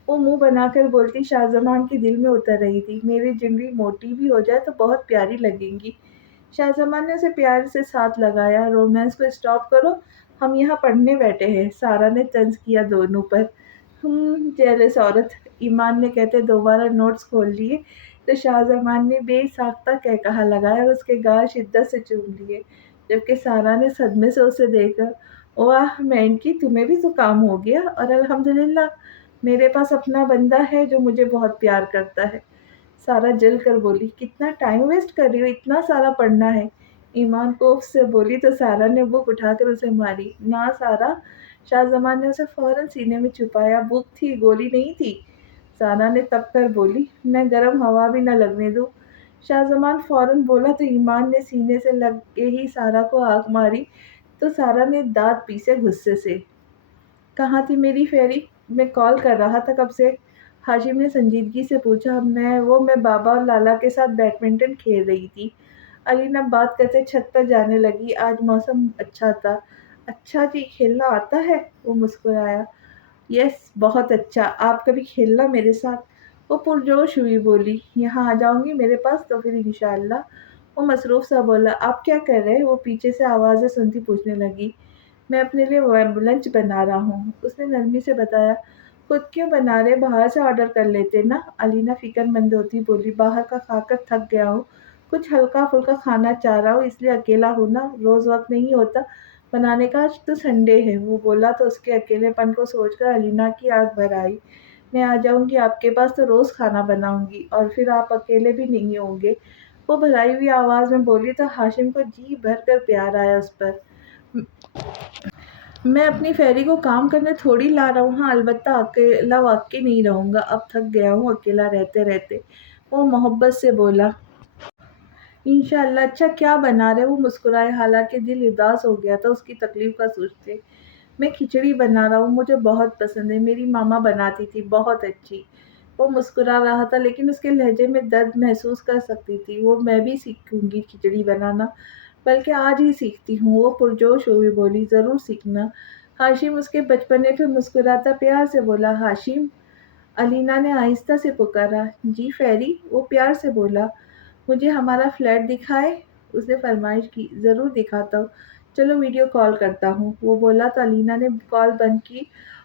وہ منہ بنا کر بولتی شاہ زمان کے دل میں اتر رہی تھی، میری جنری موٹی بھی ہو جائے تو بہت پیاری لگیں گی۔ شاہ زمان نے اسے پیار سے ساتھ لگایا، رومانس کو اسٹاپ کرو، ہم یہاں پڑھنے بیٹھے ہیں۔ سارا نے طنز کیا دونوں پر۔ جیلس عورت، ایمان نے کہتے دوبارہ نوٹس کھول لیے تو شاہ زمان نے بے ساختہ کہا لگایا اور اس کے گال شدت سے چوم لیے، جبکہ سارا نے صدمے سے اسے دیکھا۔ واہ مینکی، تمہیں بھی زکام ہو گیا؟ اور الحمدللہ میرے پاس اپنا بندہ ہے جو مجھے بہت پیار کرتا ہے۔ سارا جل کر بولی، کتنا ٹائم ویسٹ کر رہی ہو، اتنا سارا پڑھنا ہے۔ ایمان کوف سے بولی تو سارا نے بک اٹھا کر اسے ماری۔ نہ سارا، شاہ زمان نے اسے فوراً سینے میں چھپایا، بک تھی، گولی نہیں تھی۔ سارا نے تپ کر بولی، میں گرم ہوا بھی نہ لگنے دوں۔ شاہ زمان فوراً بولا تو ایمان نے سینے سے لگ کے ہی سارا کو آنکھ ماری تو سارا نے دانت پیسے غصے سے۔ کہاں تھی میری فیری؟ میں کال کر رہا تھا کب سے؟ ہاشم نے سنجیدگی سے پوچھا۔ میں بابا اور لالا کے ساتھ بیڈمنٹن کھیل رہی تھی۔ علینا بات کرتے چھت پر جانے لگی، آج موسم اچھا تھا۔ اچھا جی، کھیلنا آتا ہے؟ وہ مسکرایا۔ یس، بہت اچھا، آپ کبھی کھیلنا میرے ساتھ؟ وہ پرجوش ہوئی بولی، یہاں آ جاؤں گی میرے پاس تو پھر انشاءاللہ۔ وہ مصروف سا بولا، آپ کیا کر رہے؟ وہ پیچھے سے آوازیں سنتی پوچھنے لگی۔ میں اپنے لیے لنچ بنا رہا ہوں، اس نے نرمی سے بتایا۔ خود کیوں بنا رہے؟ باہر سے آرڈر کر لیتے نا؟ علینا فکر مند ہوتی بولی، باہر کا کھا کر تھک گیا ہوں، کچھ ہلکا پھلکا کھانا چاہ رہا ہوں، اس لیے اکیلا ہوں نا، روز وقت نہیں ہوتا بنانے کا، آج تو سنڈے ہے۔ وہ بولا تو اس کے اکیلے پن کو سوچ کر علینا کی آنکھ بھر آئی۔ میں آ جاؤں گی آپ کے پاس تو روز کھانا بناؤں گی، اور پھر آپ اکیلے بھی نہیں ہوں گے۔ وہ بھرائی ہوئی آواز میں بولی تو ہاشم کو جی بھر کر پیار آیا اس پر۔ میں اپنی فیری کو کام کرنے تھوڑی لا رہا ہوں، ہاں البتہ اکیلا واقعی نہیں رہوں گا، اب تھک گیا ہوں اکیلا رہتے رہتے۔ وہ محبت سے بولا۔ انشاءاللہ۔ اچھا کیا بنا رہے؟ وہ مسکرائے، حالانکہ دل اداس ہو گیا تھا اس کی تکلیف کا سوچتے۔ میں کھچڑی بنا رہا ہوں، مجھے بہت پسند ہے، میری ماما بناتی تھی، بہت اچھی۔ وہ مسکرا رہا تھا لیکن اس کے لہجے میں درد محسوس کر سکتی تھی۔ میں بھی سیکھوں گی کھچڑی بنانا، بلکہ آج ہی سیکھتی ہوں۔ وہ پرجوش ہوئی بولی، ضرور سیکھنا۔ ہاشم اس کے بچپنے پہ مسکراتا پیار سے بولا، ہاشم؟ علینا نے آہستہ سے پکارا۔ جی فیری؟ وہ پیار سے بولا۔ مجھے ہمارا فلیٹ دکھائے؟ اس نے فرمائش کی۔ ضرور دکھاتا ہوں، چلو ویڈیو کال کرتا ہوں۔ وہ بولا تو علینا نے کال بند کی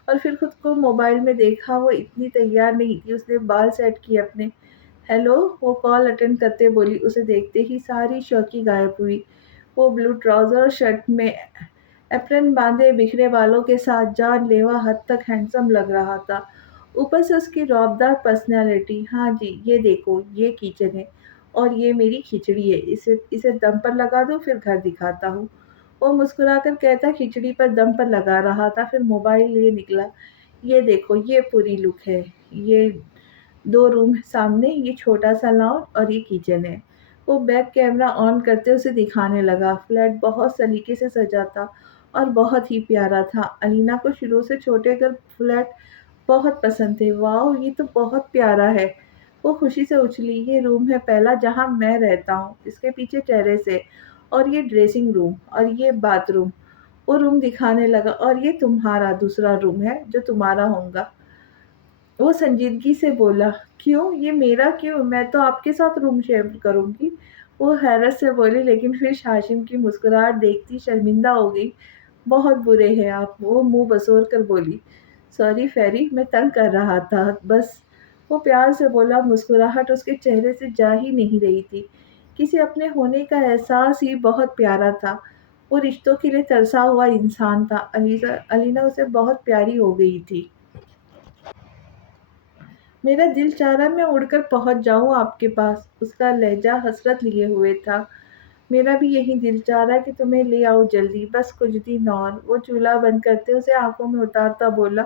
اور پھر خود کو موبائل میں دیکھا۔ وہ اتنی تیار نہیں تھی، اس نے بال سیٹ کیے اپنے۔ ہیلو، وہ کال اٹینڈ کرتے بولی۔ اسے دیکھتے ہی ساری شوخی غائب ہوئی۔ وہ بلو ٹراؤزر اور شرٹ میں ایپرن باندھے بکھرے بالوں کے ساتھ جان لیوا حد تک ہینڈسم لگ رہا تھا، اوپر سے اس کی رعبدار پرسنالٹی۔ ہاں جی، یہ دیکھو، یہ کچن ہے اور یہ میری کھچڑی ہے، اسے دم پر لگا دو پھر گھر دکھاتا ہوں۔ وہ مسکرا کر کہتا کھچڑی پر دم پر لگا رہا تھا، پھر موبائل لیے نکلا۔ یہ دیکھو، یہ پوری لک ہے، یہ 2 روم سامنے، یہ چھوٹا سا لاؤنج اور یہ کچن ہے۔ وہ بیک کیمرہ آن کرتے اسے دکھانے لگا۔ فلیٹ بہت سلیقے سے سجا تھا اور بہت ہی پیارا تھا۔ علینا کو شروع سے چھوٹے گھر فلیٹ بہت پسند تھے۔ واؤ، یہ تو بہت پیارا ہے۔ وہ خوشی سے اچھلی۔ یہ روم ہے پہلا جہاں میں رہتا ہوں، اس کے پیچھے ٹیریس ہے، اور یہ ڈریسنگ روم اور یہ باتھ روم۔ وہ روم دکھانے لگا، اور یہ تمہارا دوسرا روم ہے جو تمہارا ہوگا۔ وہ سنجیدگی سے بولا، کیوں؟ یہ میرا کیوں؟ میں تو آپ کے ساتھ روم شیئر کروں گی۔ وہ حیرت سے بولی، لیکن پھر ہاشم کی مسکراہٹ دیکھتی شرمندہ ہو گئی۔ بہت برے ہیں آپ، وہ منہ بسور کر بولی۔ سوری فیری، میں تنگ کر رہا تھا بس۔ وہ پیار سے بولا، مسکراہٹ اس کے چہرے سے جا ہی نہیں رہی تھی۔ کسی اپنے ہونے کا احساس ہی بہت پیارا تھا۔ وہ رشتوں کے لیے ترسا ہوا انسان تھا۔ علینا اسے بہت پیاری ہو گئی تھی۔ میرا دل چاہ رہا میں اڑ کر پہنچ جاؤں آپ کے پاس، اس کا لہجہ حسرت لیے ہوئے تھا۔ میرا بھی یہی دل چاہ رہا کہ تمہیں لے آؤ جلدی، بس کچھ دن اور۔ وہ چولہا بند کرتے اسے آنکھوں میں اتارتا بولا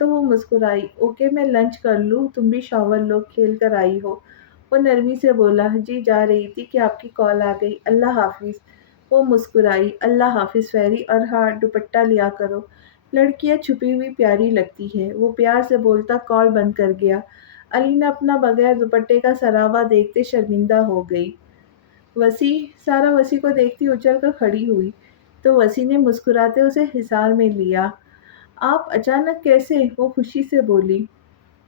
تو وہ مسکرائی۔ اوکے، میں لنچ کر لوں، تم بھی شاور لو، کھیل کر آئی ہو۔ وہ نرمی سے بولا، جی جا رہی تھی کہ آپ کی کال آ گئی، اللہ حافظ۔ وہ مسکرائی، اللہ حافظ فیری، اور ہاں دوپٹہ لیا کرو، लड़कियां छुपी हुई प्यारी लगती है, वो प्यार से बोलता कॉल बंद कर गया। अलीना अपना बगैर दुपट्टे का सरावा देखते शर्मिंदा हो गई। वसी, सारा वसी को देखती उछल कर खड़ी हुई, तो वसी ने मुस्कुराते उसे हिसार में लिया। आप अचानक कैसे? वो खुशी से बोली।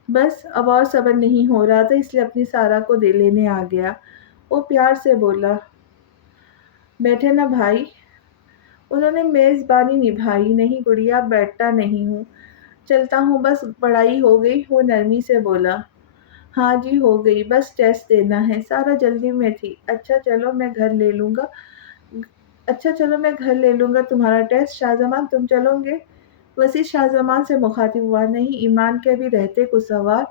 बस अब और सब्र नहीं हो रहा था, इसलिए अपनी सारा को दे लेने आ गया। वो प्यार से बोला, बैठे ना भाई। उन्होंने मेज़बानी निभाई। नहीं गुड़िया, बैठता नहीं हूँ, चलता हूँ, बस पढ़ाई हो गई। वो नरमी से बोला। हाँ जी हो गई, बस टेस्ट देना है। सारा जल्दी में थी। अच्छा चलो मैं घर ले लूँगा तुम्हारा टेस्ट। शाहजमान तुम चलोगे? वसी शाहजमान से मुखातिब हुआ। नहीं, ईमान के अभी रहते कुछ सवाल,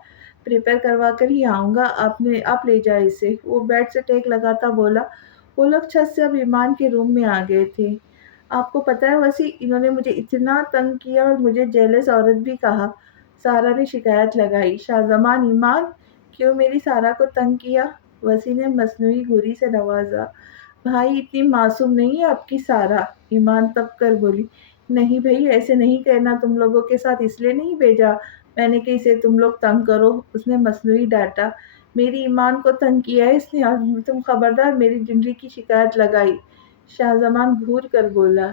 प्रिपेयर करवा कर ही आऊँगा। आप ले जाए इसे। वो बेड से टेक लगाता बोला। वो लोग छत से अब ईमान के रूम में आ गए थे। आपको पता है वसी, इन्होंने मुझे इतना तंग किया और मुझे जेलस औरत भी कहा। सारा ने शिकायत लगाई। शाहजमान, ईमान क्यों मेरी सारा को तंग किया? वसी ने मसनूई घुरी से नवाजा। भाई इतनी मासूम नहीं है आपकी सारा। ईमान तब कर बोली। नहीं भई, ऐसे नहीं कहना, तुम लोगों के साथ इसलिए नहीं भेजा मैंने कि इसे तुम लोग तंग करो, उसने मसनूई डांटा। मेरी ईमान को तंग किया है इसने, और तुम खबरदार मेरी जिंदगी की शिकायत लगाई। शाहजमान घूर कर बोला।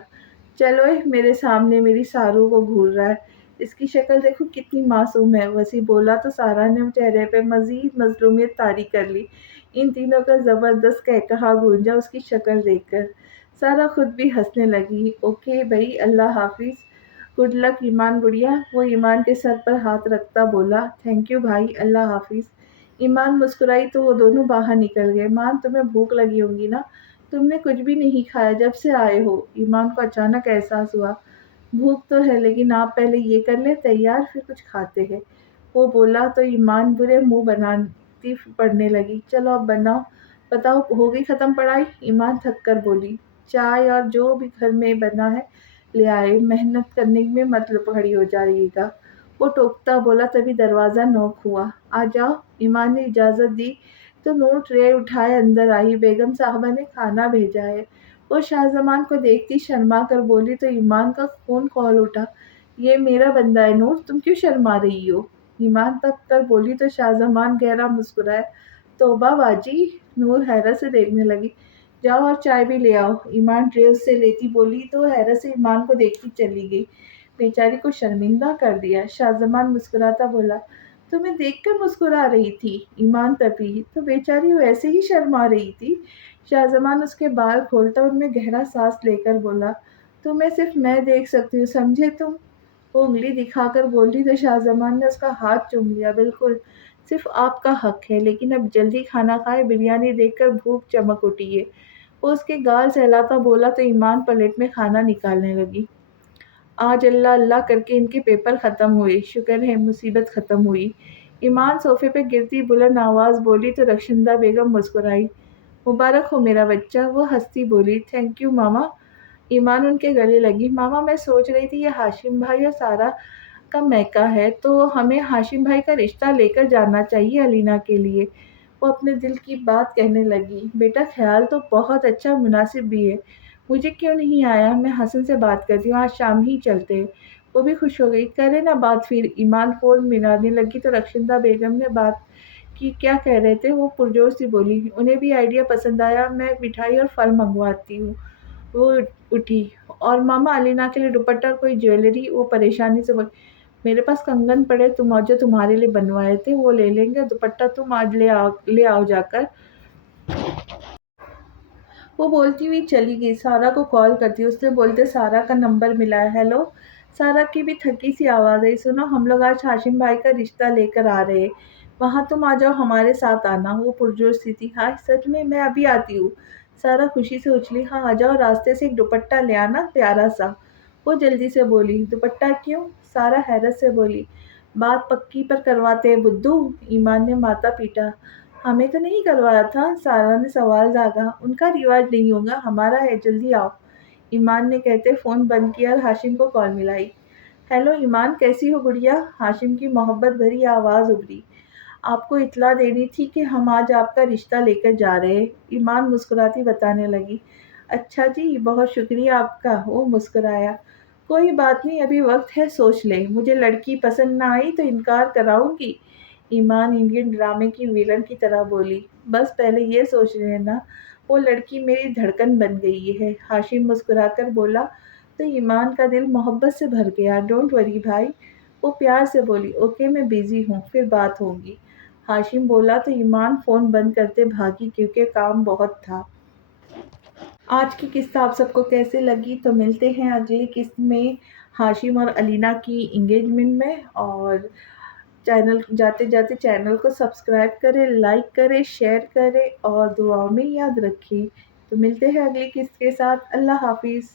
चलो मेरे सामने मेरी सारू को घूर रहा है, इसकी शक्ल देखो कितनी मासूम है। वसी बोला तो सारा ने चेहरे पे मजीद मजलूमियत तारी कर ली। इन तीनों का जबरदस्त कहकहा गूंजा उसकी शक्ल देखकर। सारा खुद भी हंसने लगी। ओके भाई, अल्लाह हाफिज, गुड लक ईमान गुड़िया। वो ईमान के सर पर हाथ रखता बोला। थैंक यू भाई, अल्लाह हाफिज। ईमान मुस्कुराई तो वो दोनों बाहर निकल गए। मान, तुम्हें भूख लगी होगी ना, तुमने कुछ भी नहीं खाया जब से आए हो। ईमान को अचानक एहसास हुआ। भूख तो है, लेकिन आप पहले ये कर ले तैयार, फिर कुछ खाते हैं। वो बोला तो ईमान बुरे मुंह बनाती पड़ने लगी। चलो अब बनाओ, बताओ हो गई खत्म पढ़ाई? ईमान थक कर बोली। चाय और जो भी घर में बना है ले आए, मेहनत करने में मतलब खड़ी हो जाइएगा। वो टोकता बोला, तभी दरवाज़ा नॉक हुआ। आ जाओ। ईमान ने इजाज़त दी तो नूर ट्रे उठाए अंदर आई। बेगम साहबा ने खाना भेजा है। वो शाहजमान को देखती शर्मा कर बोली तो ईमान का खून खौल उठा। ये मेरा बंदा है नूर, तुम क्यों शर्मा रही हो? ईमान तक कर बोली तो शाहजमान गहरा मुस्कुराया। तौबा बाजी। नूर हैरत से देखने लगी। जाओ और चाय भी ले आओ। ईमान ट्रे उससे लेती बोली तो हैरत से ईमान को देखती चली गई। बेचारी को शर्मिंदा कर दिया। शाहजमान मुस्कुराता बोला, तुम्हें देखकर मुस्कुरा रही थी। ईमान तपी, तो बेचारी वैसे ही शर्मा रही थी। शाहजमान उसके बाल खोलता उनमें गहरा सांस लेकर बोला, तुम्हें सिर्फ मैं देख सकती हूँ, समझे तुम? वो उंगली दिखाकर बोली तो शाहजमान ने उसका हाथ चूम लिया। बिल्कुल, सिर्फ आपका हक है, लेकिन अब जल्दी खाना खाए, बिरयानी देखकर भूख चमक उठी है। वो उसके गाल सहलाता बोला तो ईमान प्लेट में खाना निकालने लगी। आज अल्लाह अल्लाह करके इनके पेपर ख़त्म हुए, शुक्र है मुसीबत ख़त्म हुई। ईमान सोफे पे गिरती बुलंद आवाज़ बोली तो रक्षिंदा बेगम मुस्कुराई। मुबारक हो मेरा बच्चा। वो हंसती बोली, थैंक यू मामा। ईमान उनके गले लगी। मामा, मैं सोच रही थी ये हाशिम भाई और सारा का मैका है, तो हमें हाशिम भाई का रिश्ता लेकर जाना चाहिए अलीना के लिए। वो अपने दिल की बात कहने लगी। बेटा, ख्याल तो बहुत अच्छा, मुनासिब भी है। मुझे क्यों नहीं आया? मैं हसन से बात करती हूँ, आज शाम ही चलते हैं। वो भी खुश हो गई। करे ना बात फिर। ईमान फोन मिलाने लगी तो रक्षिंदा बेगम ने बात की। क्या कह रहे थे? वो पुरजोर सी बोली। उन्हें भी आइडिया पसंद आया, मैं मिठाई और फल मंगवाती हूँ। वो उठी। और मामा, अलीना के लिए दुपट्टा और कोई ज्वेलरी? वो परेशानी से बोली। मेरे पास कंगन पड़े, तुम जो तुम्हारे लिए बनवाए थे वो ले लेंगे, दुपट्टा तुम आज ले आओ जाकर। वो बोलती हुई चली गई। सारा को कॉल करती, उसने बोलते सारा का नंबर मिला है। हेलो। सारा की भी थकी सी आवाज़ आई। सुनो, हम लोग आज हाशिम भाई का रिश्ता लेकर आ रहे हैं, वहाँ तुम आ जाओ, हमारे साथ आना। वो पुरजोर सी थी। हाँ सच में, मैं अभी आती हूँ। सारा खुशी से उछली। हाँ आ जाओ, रास्ते से एक दुपट्टा ले आना, प्यारा सा। वो जल्दी से बोली। दुपट्टा क्यों? सारा हैरत से बोली। बात पक्की पर करवाते हैं बुद्धू। ईमान ने माथा पीटा। हमें तो नहीं करवाया था। सारा ने सवाल दागा। उनका रिवाज नहीं होगा, हमारा है, जल्दी आओ। ईमान ने कहते फ़ोन बंद किया और हाशिम को कॉल मिलाई। हेलो ईमान, कैसी हो गुड़िया? हाशिम की मोहब्बत भरी आवाज़ उभरी। आपको इत्तला देनी थी कि हम आज आपका रिश्ता लेकर जा रहे हैं। ईमान मुस्कुराती बताने लगी। अच्छा जी, बहुत शुक्रिया आपका। वो मुस्कुराया। कोई बात नहीं, अभी वक्त है, सोच ले। मुझे लड़की पसंद ना आई तो इनकार कराऊंगी। ईमान इंडियन ड्रामे की विलन की तरह बोली। बस पहले ये सोच लेना, वो लड़की मेरी धड़कन बन गई है। हाशिम मुस्कुराकर बोला तो ईमान का दिल मोहब्बत से भर गया। डोंट वरी भाई, वो प्यार से बोली। ओके, मैं बिजी हूँ, फिर बात होगी। हाशिम बोला तो ईमान फोन बंद करते भागी क्योंकि काम बहुत था। आज की किस्सा आप सबको कैसे लगी, तो मिलते हैं अगली किस्त में हाशिम और अलीना की इंगेजमेंट में। और चैनल जाते जाते चैनल को सब्सक्राइब करें, लाइक करें, शेयर करें और दुआओं में याद रखें। तो मिलते हैं अगली किस्त के साथ। अल्लाह हाफिज़।